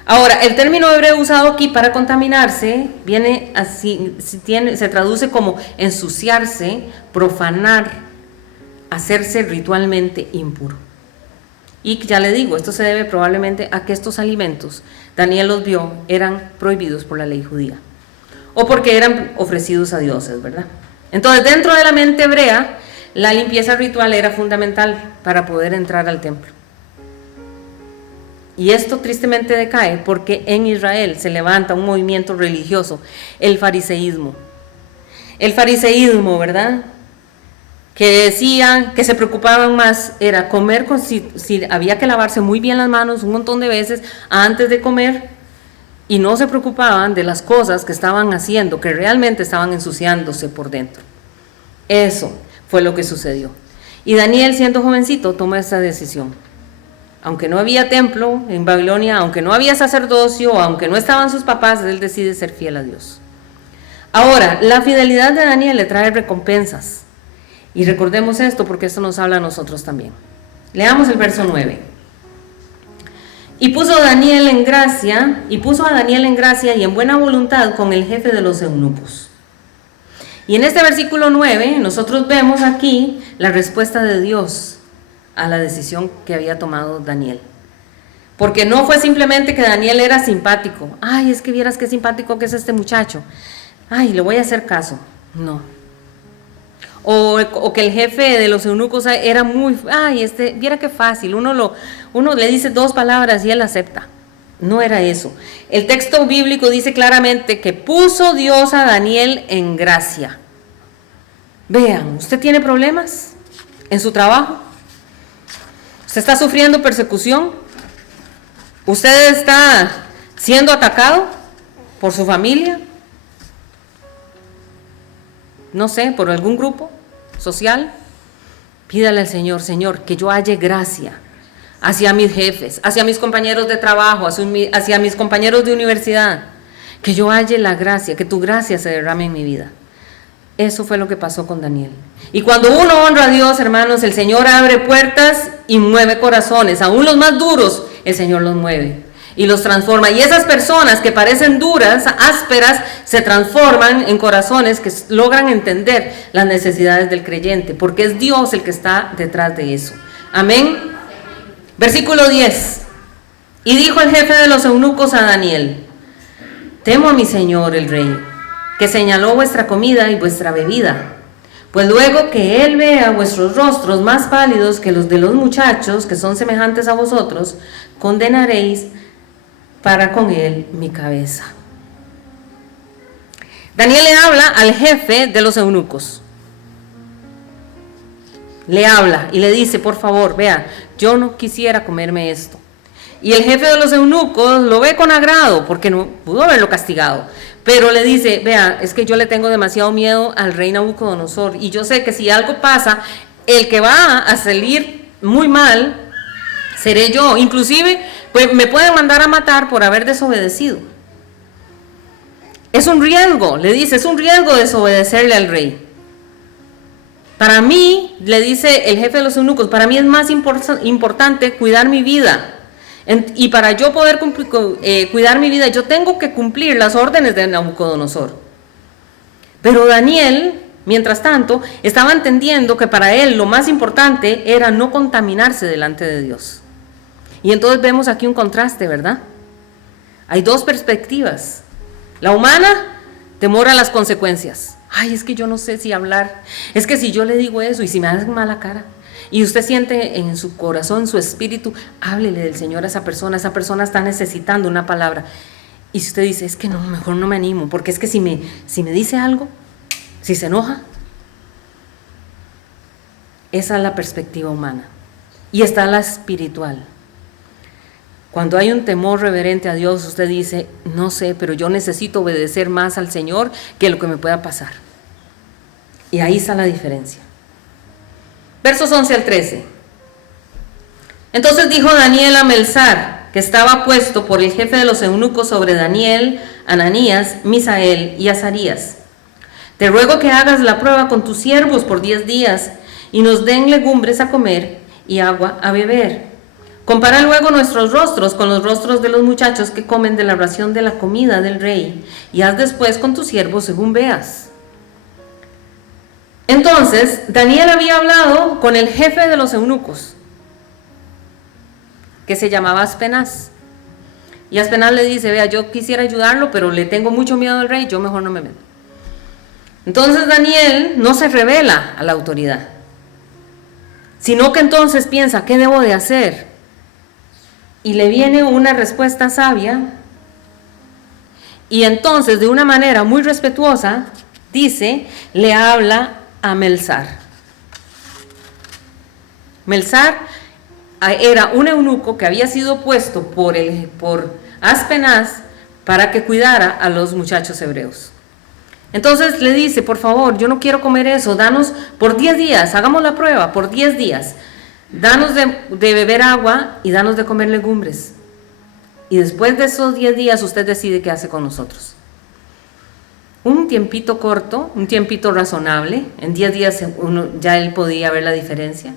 Ahora, el término hebreo usado aquí para contaminarse viene así, se traduce como ensuciarse, profanar, hacerse ritualmente impuro. Y ya le digo, esto se debe probablemente a que estos alimentos, Daniel los vio, eran prohibidos por la ley judía. O porque eran ofrecidos a dioses, ¿verdad? Entonces, dentro de la mente hebrea, la limpieza ritual era fundamental para poder entrar al templo. Y esto tristemente decae porque en Israel se levanta un movimiento religioso, el fariseísmo. El fariseísmo, ¿verdad? Que decían que se preocupaban más, era comer, si había que lavarse muy bien las manos un montón de veces antes de comer, y no se preocupaban de las cosas que estaban haciendo, que realmente estaban ensuciándose por dentro. Eso fue lo que sucedió. Y Daniel, siendo jovencito, tomó esa decisión. Aunque no había templo en Babilonia, aunque no había sacerdocio, aunque no estaban sus papás, él decide ser fiel a Dios. Ahora, la fidelidad de Daniel le trae recompensas. Y recordemos esto porque esto nos habla a nosotros también. Leamos el verso 9. Y puso a Daniel en gracia y en buena voluntad con el jefe de los eunucos. Y en este versículo 9 nosotros vemos aquí la respuesta de Dios a la decisión que había tomado Daniel. Porque no fue simplemente que Daniel era simpático. Ay, es que vieras qué simpático que es este muchacho. Ay, le voy a hacer caso. No. O que el jefe de los eunucos era muy, viera qué fácil, uno le dice 2 palabras y él acepta. No era eso. El texto bíblico dice claramente que puso Dios a Daniel en gracia. Vean, ¿usted tiene problemas en su trabajo? ¿Usted está sufriendo persecución? ¿Usted está siendo atacado por su familia? No sé, por algún grupo social. Pídale al Señor, Señor, que yo halle gracia hacia mis jefes, hacia mis compañeros de trabajo, hacia mis compañeros de universidad, que yo halle la gracia, que tu gracia se derrame en mi vida. Eso fue lo que pasó con Daniel. Y cuando uno honra a Dios, hermanos, el Señor abre puertas y mueve corazones, aún los más duros, el Señor los mueve y los transforma. Y esas personas que parecen duras, ásperas, se transforman en corazones que logran entender las necesidades del creyente, porque es Dios el que está detrás de eso. Amén. Versículo 10. Y dijo el jefe de los eunucos a Daniel: temo a mi señor el rey, que señaló vuestra comida y vuestra bebida. Pues luego que él vea vuestros rostros más pálidos que los de los muchachos que son semejantes a vosotros, condenaréis para con él mi cabeza. Daniel le habla al jefe de los eunucos. Le habla y le dice: por favor, vea, yo no quisiera comerme esto. Y el jefe de los eunucos lo ve con agrado, porque no pudo haberlo castigado. Pero le dice: vea, es que yo le tengo demasiado miedo al rey Nabucodonosor. Y yo sé que si algo pasa, el que va a salir muy mal seré yo. Inclusive, pues me pueden mandar a matar por haber desobedecido. Es un riesgo, le dice, es un riesgo desobedecerle al rey. Para mí, le dice el jefe de los eunucos, para mí es más importante cuidar mi vida. Y para yo poder cuidar mi vida, yo tengo que cumplir las órdenes de Nabucodonosor. Pero Daniel Mientras tanto, estaba entendiendo que para él lo más importante era no contaminarse delante de Dios. Y entonces vemos aquí un contraste, ¿verdad? Hay dos perspectivas. La humana, temor a las consecuencias. Ay, es que yo no sé si hablar. Es que si yo le digo eso y si me hacen mala cara. Y usted siente en su corazón, en su espíritu, háblele del Señor a esa persona está necesitando una palabra. Y si usted dice, es que no, mejor no me animo, porque es que si me dice algo, si se enoja. Esa es la perspectiva humana. Y está la espiritual. Cuando hay un temor reverente a Dios, usted dice, no sé, pero yo necesito obedecer más al Señor que lo que me pueda pasar. Y ahí está la diferencia. Versos 11 al 13. Entonces dijo Daniel a Melzar, que estaba puesto por el jefe de los eunucos sobre Daniel, Ananías, Misael y Azarías: te ruego que hagas la prueba con tus siervos por 10 días y nos den legumbres a comer y agua a beber. Compara luego nuestros rostros con los rostros de los muchachos que comen de la ración de la comida del rey, y haz después con tus siervos según veas. Entonces Daniel había hablado con el jefe de los eunucos, que se llamaba Aspenaz. Y Aspenaz le dice, vea, yo quisiera ayudarlo, pero le tengo mucho miedo al rey, yo mejor no me meto. Entonces Daniel no se revela a la autoridad, sino que entonces piensa, ¿qué debo de hacer? Y le viene una respuesta sabia, y entonces de una manera muy respetuosa, dice, le habla a Melzar. Melzar era un eunuco que había sido puesto por Aspenaz para que cuidara a los muchachos hebreos. Entonces le dice, por favor, yo no quiero comer eso, danos por 10 días, hagamos la prueba por 10 días. Danos de beber agua y danos de comer legumbres. Y después de esos 10 días usted decide qué hace con nosotros. Un tiempito corto, un tiempito razonable. En 10 días ya él podía ver la diferencia.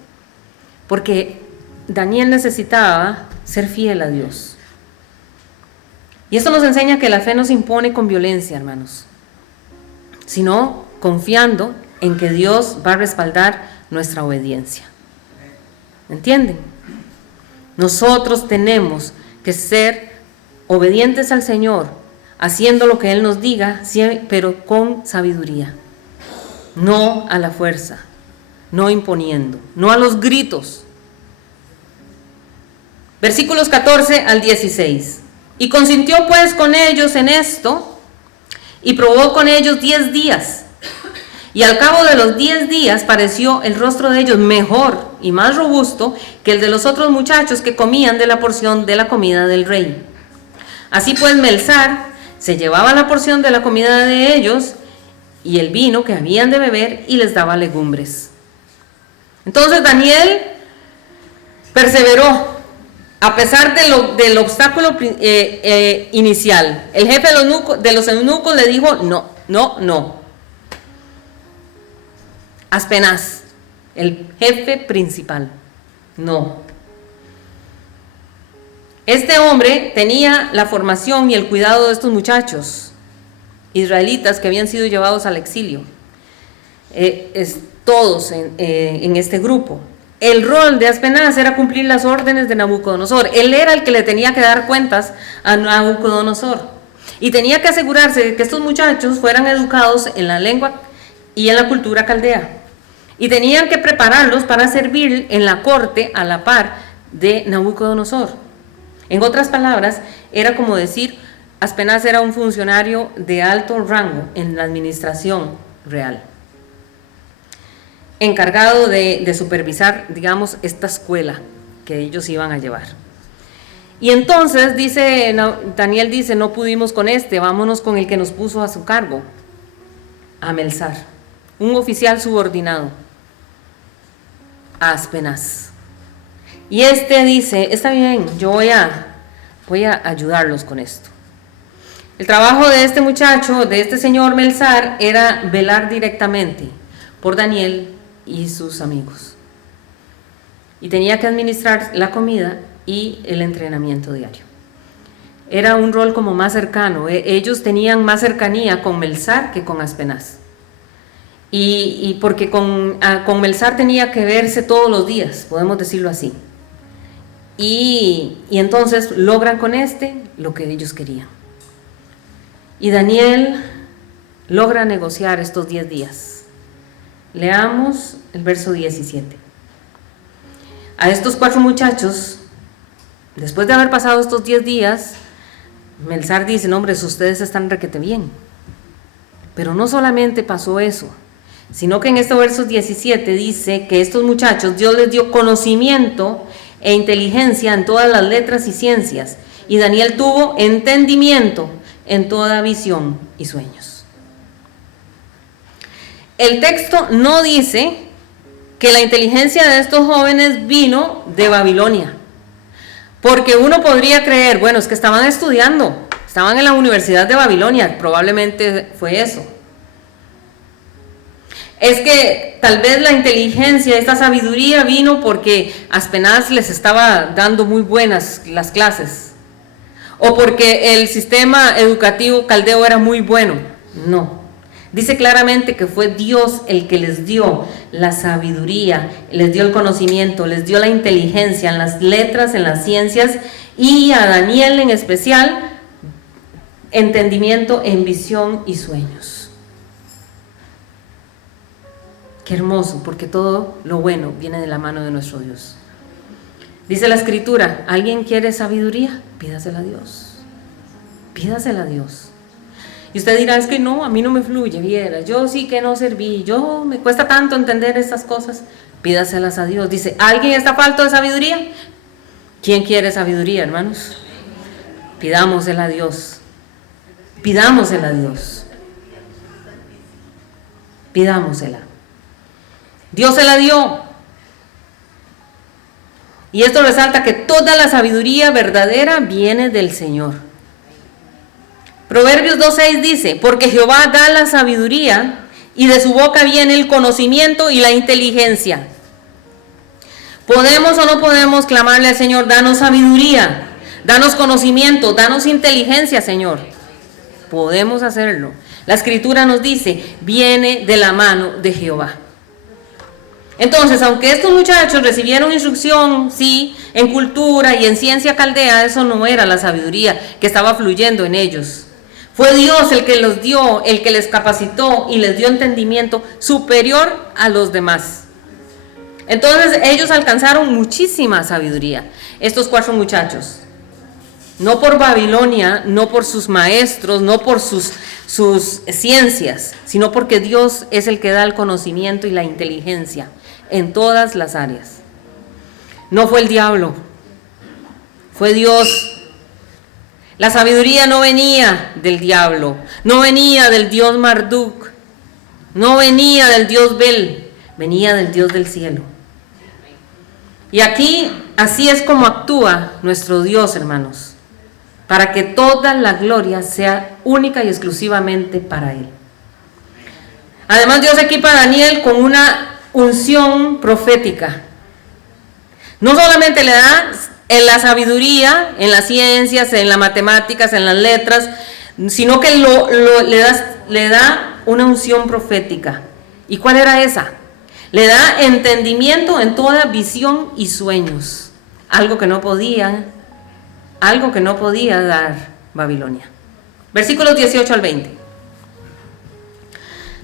Porque Daniel necesitaba ser fiel a Dios. Y esto nos enseña que la fe no se impone con violencia, hermanos, sino confiando en que Dios va a respaldar nuestra obediencia. ¿Entienden? Nosotros tenemos que ser obedientes al Señor, haciendo lo que Él nos diga, pero con sabiduría, no a la fuerza, no imponiendo, no a los gritos. Versículos 14 al 16. Y consintió pues con ellos en esto, y probó con ellos 10 días. Y al cabo de los 10 días pareció el rostro de ellos mejor y más robusto que el de los otros muchachos que comían de la porción de la comida del rey. Así pues Melzar se llevaba la porción de la comida de ellos y el vino que habían de beber y les daba legumbres. Entonces Daniel perseveró a pesar del obstáculo inicial. El jefe de los eunucos le dijo no. Aspenaz, el jefe principal, no. Este hombre tenía la formación y el cuidado de estos muchachos israelitas que habían sido llevados al exilio, todos en este grupo. El rol de Aspenaz era cumplir las órdenes de Nabucodonosor. Él era el que le tenía que dar cuentas a Nabucodonosor y tenía que asegurarse de que estos muchachos fueran educados en la lengua y en la cultura caldea, y tenían que prepararlos para servir en la corte a la par de Nabucodonosor. En otras palabras, era como decir, Aspenaz era un funcionario de alto rango en la administración real, encargado de supervisar, digamos, esta escuela que ellos iban a llevar. Y entonces Daniel dice, no pudimos con vámonos con el que nos puso a su cargo, a Melzar, un oficial subordinado a Aspenaz. Y dice, está bien, yo voy a ayudarlos con esto. El trabajo de este muchacho, de este señor Melzar, era velar directamente por Daniel y sus amigos. Y tenía que administrar la comida y el entrenamiento diario. Era un rol como más cercano. Ellos tenían más cercanía con Melzar que con Aspenaz. y porque con Melzar tenía que verse todos los días, podemos decirlo así. Y entonces logran con lo que ellos querían. Y Daniel logra negociar estos 10 días. Leamos el verso 17. A estos 4 muchachos, después de haber pasado estos 10 días, Melzar dice: no, hombres, ustedes están requete bien. Pero no solamente pasó eso, sino que en este verso 17 dice que estos muchachos, Dios les dio conocimiento e inteligencia en todas las letras y ciencias, y Daniel tuvo entendimiento en toda visión y sueños. El texto no dice que la inteligencia de estos jóvenes vino de Babilonia, porque uno podría creer, bueno, es que estaban estudiando, estaban en la Universidad de Babilonia, probablemente fue eso. Es que tal vez la inteligencia, esta sabiduría vino porque Aspenaz les estaba dando muy buenas las clases, o porque el sistema educativo caldeo era muy bueno. No, dice claramente que fue Dios el que les dio la sabiduría, les dio el conocimiento, les dio la inteligencia en las letras, en las ciencias, y a Daniel en especial, entendimiento en visión y sueños. Qué hermoso, porque todo lo bueno viene de la mano de nuestro Dios. Dice la Escritura: ¿alguien quiere sabiduría? Pídasela a Dios. Pídasela a Dios. Y usted dirá: es que no, a mí no me fluye, viera, yo sí que no serví, yo me cuesta tanto entender estas cosas. Pídaselas a Dios. Dice: ¿alguien está falto de sabiduría? ¿Quién quiere sabiduría, hermanos? Pidámosela a Dios. Pidámosela a Dios. Pidámosela. Dios se la dio. Y esto resalta que toda la sabiduría verdadera viene del Señor. Proverbios 2:6 dice: porque Jehová da la sabiduría, y de su boca viene el conocimiento y la inteligencia. ¿Podemos o no podemos clamarle al Señor: danos sabiduría, danos conocimiento, danos inteligencia, Señor? Podemos hacerlo. La Escritura nos dice: viene de la mano de Jehová. Entonces, aunque estos muchachos recibieron instrucción, sí, en cultura y en ciencia caldea, eso no era la sabiduría que estaba fluyendo en ellos. Fue Dios el que los dio, el que les capacitó y les dio entendimiento superior a los demás. Entonces, ellos alcanzaron muchísima sabiduría, estos 4 muchachos. No por Babilonia, no por sus maestros, no por sus ciencias, sino porque Dios es el que da el conocimiento y la inteligencia en todas las áreas. No fue el diablo, fue Dios. La sabiduría no venía del diablo, no venía del dios Marduk, no venía del dios Bel, venía del Dios del cielo. Y aquí, así es como actúa nuestro Dios, hermanos, para que toda la gloria sea única y exclusivamente para Él. Además, Dios equipa a Daniel con una unción profética. No solamente le da en la sabiduría, en las ciencias, en las matemáticas, en las letras, sino que le da una unción profética. ¿Y cuál era esa? Le da entendimiento en toda visión y sueños, algo que no podía dar Babilonia. Versículos 18 al 20.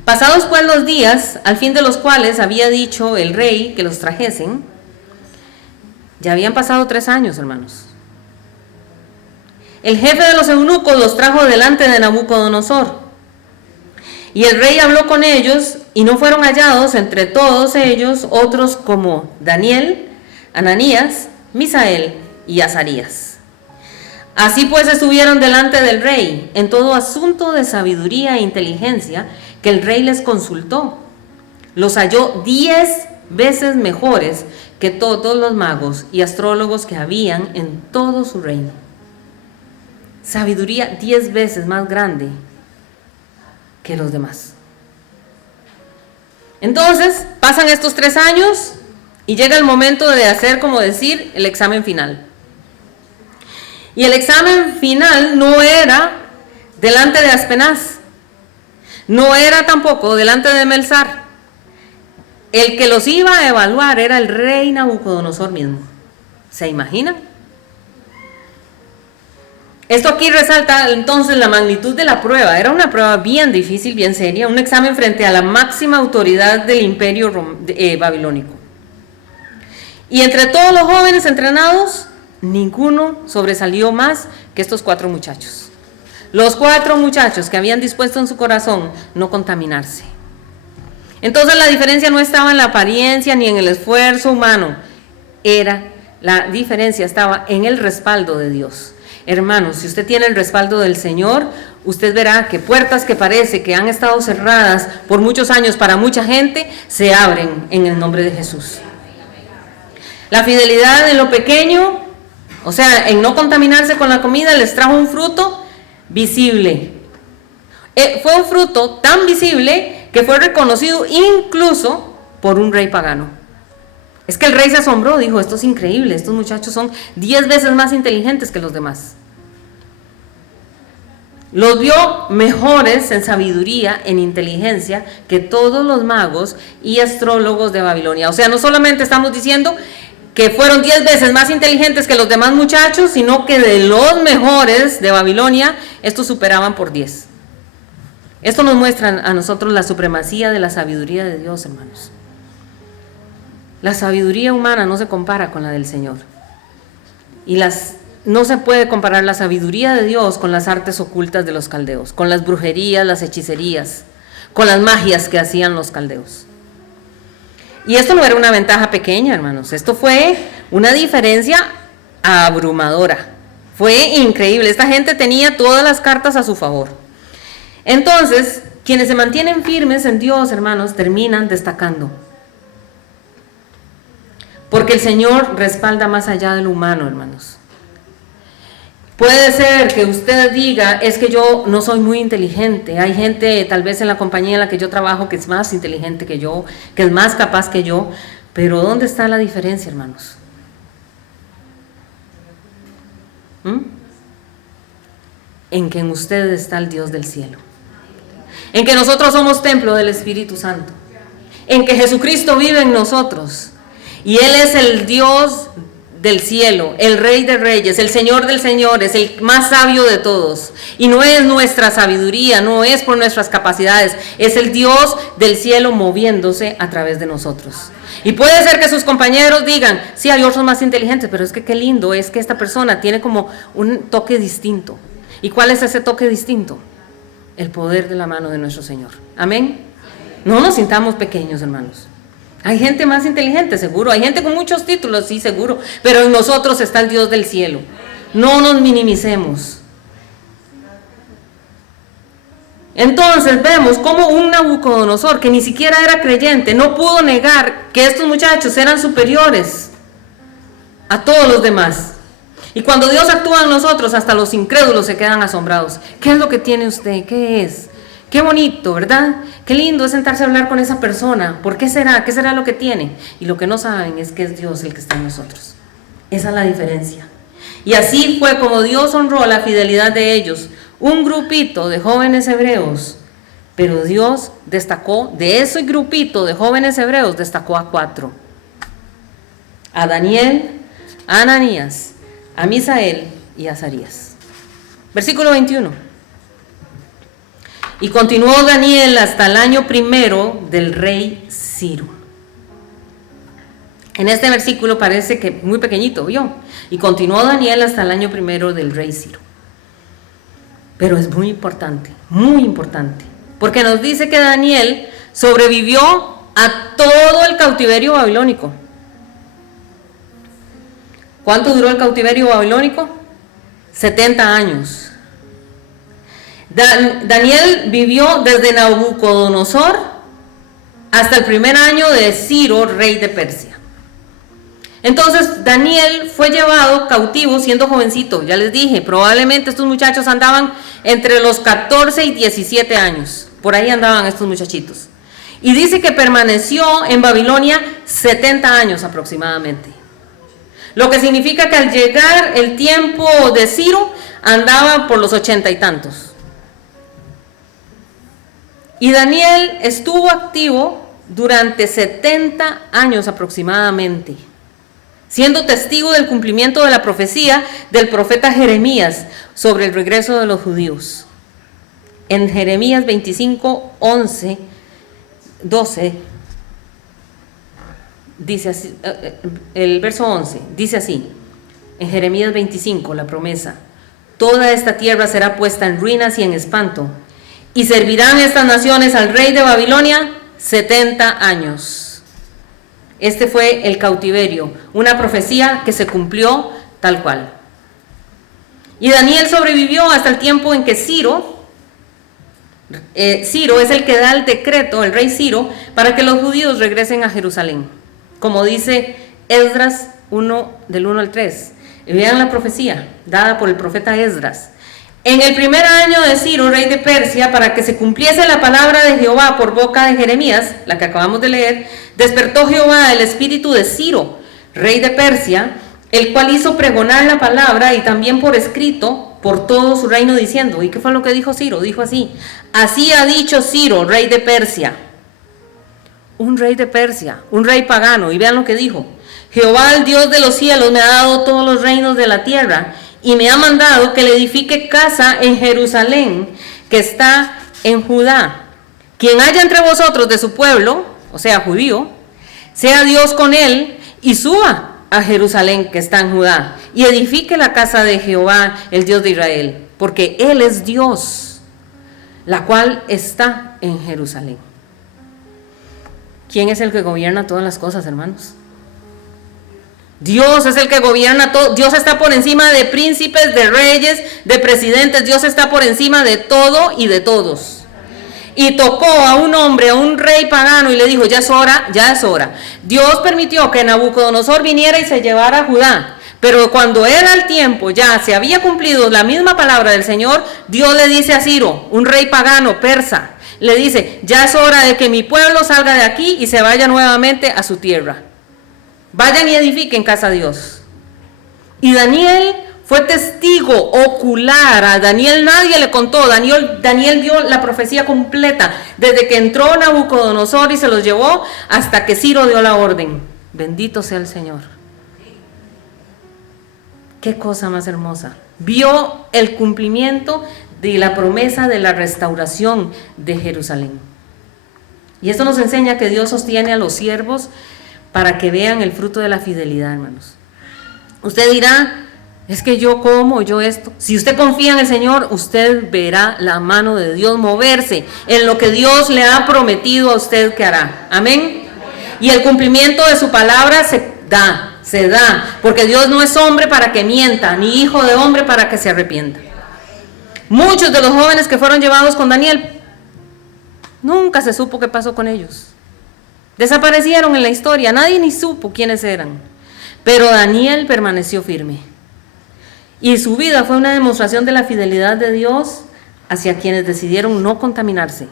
Pasados pues los días, al fin de los cuales había dicho el rey que los trajesen, ya habían pasado 3 años, hermanos. El jefe de los eunucos los trajo delante de Nabucodonosor. Y el rey habló con ellos, y no fueron hallados entre todos ellos otros como Daniel, Ananías, Misael y Azarías. Así pues estuvieron delante del rey en todo asunto de sabiduría e inteligencia que el rey les consultó. Los halló 10 veces mejores que todos los magos y astrólogos que habían en todo su reino. Sabiduría 10 veces más grande que los demás. Entonces, pasan estos 3 años y llega el momento de hacer, como decir, el examen final. Y el examen final no era delante de Aspenaz, no era tampoco delante de Melzar. El que los iba a evaluar era el rey Nabucodonosor mismo. ¿Se imaginan? Esto aquí resalta entonces la magnitud de la prueba. Era una prueba bien difícil, bien seria, un examen frente a la máxima autoridad del imperio babilónico. Y entre todos los jóvenes entrenados, ninguno sobresalió más que estos 4 muchachos. Los 4 muchachos que habían dispuesto en su corazón no contaminarse. Entonces la diferencia no estaba en la apariencia ni en el esfuerzo humano. La diferencia estaba en el respaldo de Dios. Hermanos, si usted tiene el respaldo del Señor, usted verá que puertas que parece que han estado cerradas por muchos años para mucha gente, se abren en el nombre de Jesús. La fidelidad en lo pequeño, o sea, en no contaminarse con la comida, les trajo un fruto visible. Fue un fruto tan visible que fue reconocido incluso por un rey pagano. Es que el rey se asombró, dijo, esto es increíble, estos muchachos son 10 veces más inteligentes que los demás. Los vio mejores en sabiduría, en inteligencia, que todos los magos y astrólogos de Babilonia. O sea, no solamente estamos diciendo que fueron 10 veces más inteligentes que los demás muchachos, sino que de los mejores de Babilonia, estos superaban por 10. Esto nos muestra a nosotros la supremacía de la sabiduría de Dios, hermanos. La sabiduría humana no se compara con la del Señor. No se puede comparar la sabiduría de Dios con las artes ocultas de los caldeos, con las brujerías, las hechicerías, con las magias que hacían los caldeos. Y esto no era una ventaja pequeña, hermanos. Esto fue una diferencia abrumadora. Fue increíble. Esta gente tenía todas las cartas a su favor. Entonces, quienes se mantienen firmes en Dios, hermanos, terminan destacando. Porque el Señor respalda más allá de lo humano, hermanos. Puede ser que usted diga, es que yo no soy muy inteligente. Hay gente tal vez en la compañía en la que yo trabajo que es más inteligente que yo, que es más capaz que yo. Pero ¿dónde está la diferencia, hermanos? En que en usted está el Dios del cielo. En que nosotros somos templo del Espíritu Santo. En que Jesucristo vive en nosotros. Y Él es el Dios del cielo, el Rey de Reyes, el Señor del Señores, el más sabio de todos. Y no es nuestra sabiduría, no es por nuestras capacidades, es el Dios del cielo moviéndose a través de nosotros. Y puede ser que sus compañeros digan, sí, hay otros más inteligentes, pero es que qué lindo, es que esta persona tiene como un toque distinto. ¿Y cuál es ese toque distinto? El poder de la mano de nuestro Señor. Amén. No nos sintamos pequeños, hermanos. Hay gente más inteligente, seguro. Hay gente con muchos títulos, sí, seguro. Pero en nosotros está el Dios del cielo. No nos minimicemos. Entonces vemos cómo un Nabucodonosor, que ni siquiera era creyente, no pudo negar que estos muchachos eran superiores a todos los demás. Y cuando Dios actúa en nosotros, hasta los incrédulos se quedan asombrados. ¿Qué es lo que tiene usted? ¿Qué es? Qué bonito, ¿verdad? Qué lindo es sentarse a hablar con esa persona. ¿Por qué será? ¿Qué será lo que tiene? Y lo que no saben es que es Dios el que está en nosotros. Esa es la diferencia. Y así fue como Dios honró la fidelidad de ellos. Un grupito de jóvenes hebreos. Pero Dios destacó, de ese grupito de jóvenes hebreos, destacó a 4. A Daniel, a Ananías, a Misael y a Azarías. Versículo 21. Y continuó Daniel hasta el año 1 del rey Ciro. En este versículo parece que muy pequeñito, ¿vio? Y continuó Daniel hasta el año 1 del rey Ciro. Pero es muy importante, porque nos dice que Daniel sobrevivió a todo el cautiverio babilónico. ¿Cuánto duró el cautiverio babilónico? 70 años. Daniel vivió desde Nabucodonosor hasta el primer año de Ciro, rey de Persia. Entonces Daniel fue llevado cautivo siendo jovencito. Ya les dije, probablemente estos muchachos andaban entre los 14 y 17 años. Por ahí andaban estos muchachitos. Y dice que permaneció en Babilonia 70 años aproximadamente. Lo que significa que al llegar el tiempo de Ciro andaba por los 80 y tantos. Y Daniel estuvo activo durante 70 años aproximadamente, siendo testigo del cumplimiento de la profecía del profeta Jeremías sobre el regreso de los judíos. En Jeremías 25, 11, 12, dice así, el verso 11, dice así, en Jeremías 25, la promesa: toda esta tierra será puesta en ruinas y en espanto, y servirán estas naciones al rey de Babilonia 70 años. Este fue el cautiverio, una profecía que se cumplió tal cual. Y Daniel sobrevivió hasta el tiempo en que Ciro es el que da el decreto, el rey Ciro, para que los judíos regresen a Jerusalén. Como dice Esdras 1, del 1 al 3. Y vean la profecía dada por el profeta Esdras. En el primer año de Ciro, rey de Persia, para que se cumpliese la palabra de Jehová por boca de Jeremías, la que acabamos de leer, despertó Jehová el espíritu de Ciro, rey de Persia, el cual hizo pregonar la palabra y también por escrito por todo su reino diciendo. ¿Y qué fue lo que dijo Ciro? Dijo así: así ha dicho Ciro, rey de Persia. Un rey de Persia, un rey pagano. Y vean lo que dijo: Jehová, el Dios de los cielos, me ha dado todos los reinos de la tierra y me ha mandado que le edifique casa en Jerusalén, que está en Judá. Quien haya entre vosotros de su pueblo, o sea, judío, sea Dios con él y suba a Jerusalén, que está en Judá, y edifique la casa de Jehová, el Dios de Israel, porque él es Dios, la cual está en Jerusalén. ¿Quién es el que gobierna todas las cosas, hermanos? Dios es el que gobierna todo. Dios está por encima de príncipes, de reyes, de presidentes. Dios está por encima de todo y de todos. Y tocó a un hombre, a un rey pagano, y le dijo: ya es hora, ya es hora. Dios permitió que Nabucodonosor viniera y se llevara a Judá. Pero cuando era el tiempo, ya se había cumplido la misma palabra del Señor, Dios le dice a Ciro, un rey pagano, persa, le dice: ya es hora de que mi pueblo salga de aquí y se vaya nuevamente a su tierra. Vayan y edifiquen casa a Dios. Y Daniel fue testigo ocular. A Daniel nadie le contó. Daniel dio la profecía completa, desde que entró Nabucodonosor y se los llevó hasta que Ciro dio la orden. Bendito sea el Señor. Qué cosa más hermosa. Vio el cumplimiento de la promesa de la restauración de Jerusalén. Y esto nos enseña que Dios sostiene a los siervos para que vean el fruto de la fidelidad, hermanos. Usted dirá: es que yo como, yo esto. Si usted confía en el Señor, usted verá la mano de Dios moverse en lo que Dios le ha prometido a usted que hará. Amén. Y el cumplimiento de su palabra se da, porque Dios no es hombre para que mienta, ni hijo de hombre para que se arrepienta. Muchos de los jóvenes que fueron llevados con Daniel, nunca se supo qué pasó con ellos. Desaparecieron en la historia, nadie ni supo quiénes eran. Pero Daniel permaneció firme. Y su vida fue una demostración de la fidelidad de Dios hacia quienes decidieron no contaminarse.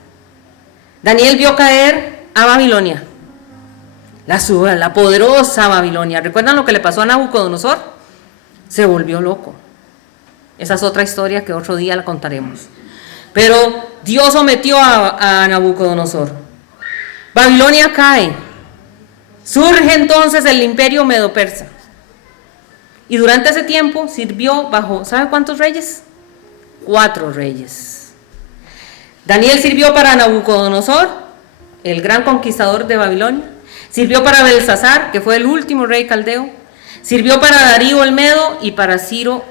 Daniel vio caer a Babilonia, la poderosa Babilonia. ¿Recuerdan lo que le pasó a Nabucodonosor? Se volvió loco. Esa es otra historia que otro día la contaremos. Pero Dios sometió a Nabucodonosor. Babilonia cae. Surge entonces el imperio medo-persa. Y durante ese tiempo sirvió bajo, ¿sabe cuántos reyes? 4 reyes. Daniel sirvió para Nabucodonosor, el gran conquistador de Babilonia. Sirvió para Belsasar, que fue el último rey caldeo. Sirvió para Darío el Medo y para Ciro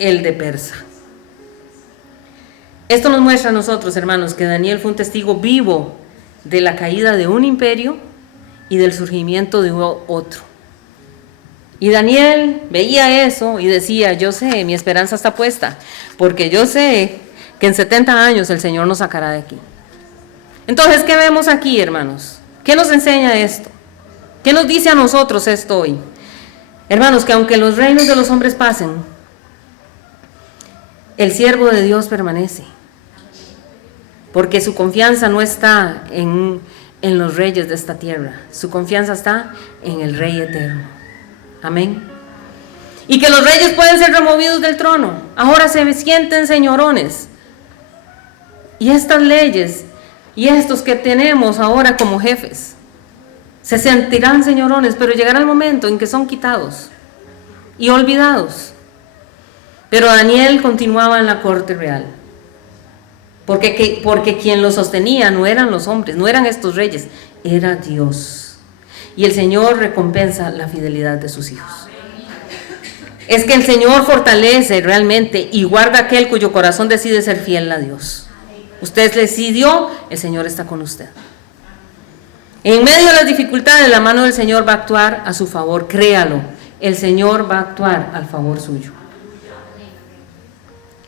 el de Persa. Esto nos muestra a nosotros, hermanos, que Daniel fue un testigo vivo de la caída de un imperio y del surgimiento de otro. Y Daniel veía eso y decía: yo sé, mi esperanza está puesta, porque yo sé que en 70 años el Señor nos sacará de aquí. Entonces, ¿qué vemos aquí, hermanos? ¿Qué nos enseña esto? ¿Qué nos dice a nosotros esto hoy? Hermanos, que aunque los reinos de los hombres pasen, el siervo de Dios permanece, porque su confianza no está en los reyes de esta tierra, su confianza está en el Rey eterno. Amén. Y que los reyes pueden ser removidos del trono, ahora se sienten señorones. Y estas leyes Y estos que tenemos ahora como jefes se sentirán señorones, pero llegará el momento en que son quitados y olvidados. Pero Daniel continuaba en la corte real, porque quien lo sostenía no eran los hombres, no eran estos reyes, era Dios. Y el Señor recompensa la fidelidad de sus hijos. Es que el Señor fortalece realmente y guarda a aquel cuyo corazón decide ser fiel a Dios. Usted decidió, el Señor está con usted. En medio de las dificultades, la mano del Señor va a actuar a su favor, créalo. El Señor va a actuar al favor suyo.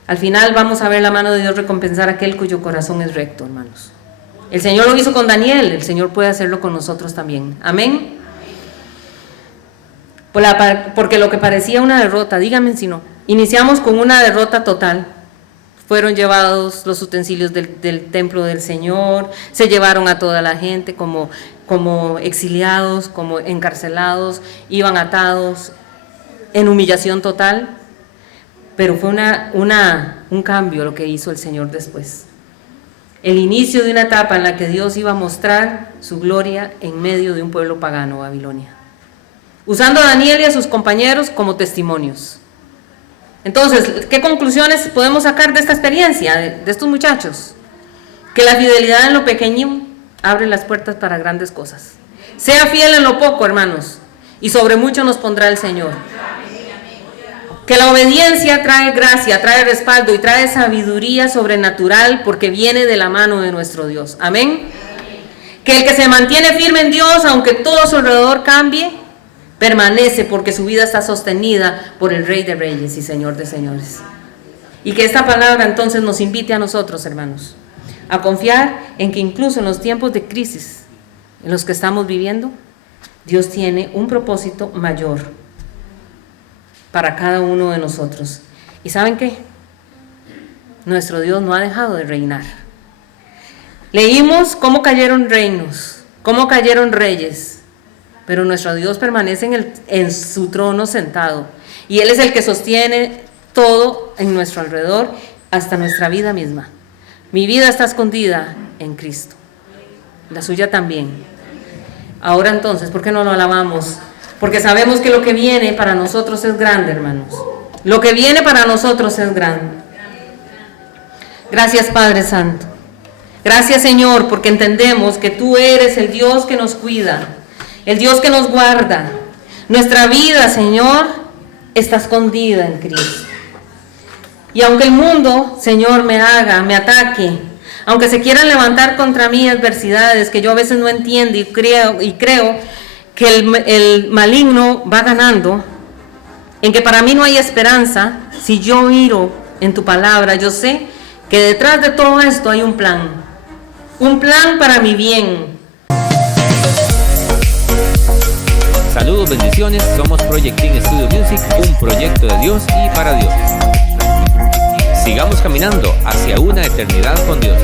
Al final vamos a ver la mano de Dios recompensar a aquel cuyo corazón es recto, hermanos. El Señor lo hizo con Daniel, el Señor puede hacerlo con nosotros también. Amén. Porque lo que parecía una derrota, díganme si no, iniciamos con una derrota total. Fueron llevados los utensilios del templo del Señor, se llevaron a toda la gente como exiliados, como encarcelados, iban atados en humillación total. Pero fue un cambio lo que hizo el Señor después. El inicio de una etapa en la que Dios iba a mostrar su gloria en medio de un pueblo pagano, Babilonia, usando a Daniel y a sus compañeros como testimonios. Entonces, ¿qué conclusiones podemos sacar de esta experiencia, de estos muchachos? Que la fidelidad en lo pequeño abre las puertas para grandes cosas. Sea fiel en lo poco, hermanos, y sobre mucho nos pondrá el Señor. Que la obediencia trae gracia, trae respaldo y trae sabiduría sobrenatural porque viene de la mano de nuestro Dios. Amén. Que el que se mantiene firme en Dios, aunque todo a su alrededor cambie, permanece porque su vida está sostenida por el Rey de Reyes y Señor de Señores. Y que esta palabra entonces nos invite a nosotros, hermanos, a confiar en que incluso en los tiempos de crisis en los que estamos viviendo, Dios tiene un propósito mayor para cada uno de nosotros. ¿Y saben qué? Nuestro Dios no ha dejado de reinar. Leímos cómo cayeron reinos, cómo cayeron reyes, pero nuestro Dios permanece en su trono sentado, y Él es el que sostiene todo en nuestro alrededor, hasta nuestra vida misma. Mi vida está escondida en Cristo, la suya también. Ahora entonces, ¿por qué no lo alabamos? Porque sabemos que lo que viene para nosotros es grande, hermanos. Lo que viene para nosotros es grande. Gracias, Padre Santo. Gracias, Señor, porque entendemos que tú eres el Dios que nos cuida, el Dios que nos guarda. Nuestra vida, Señor, está escondida en Cristo. Y aunque el mundo, Señor, me ataque, aunque se quieran levantar contra mí adversidades que yo a veces no entiendo y creo que el maligno va ganando, en que para mí no hay esperanza, si yo miro en tu palabra, yo sé que detrás de todo esto hay un plan para mi bien. Saludos, bendiciones, somos Project Team Studio Music, un proyecto de Dios y para Dios. Sigamos caminando hacia una eternidad con Dios.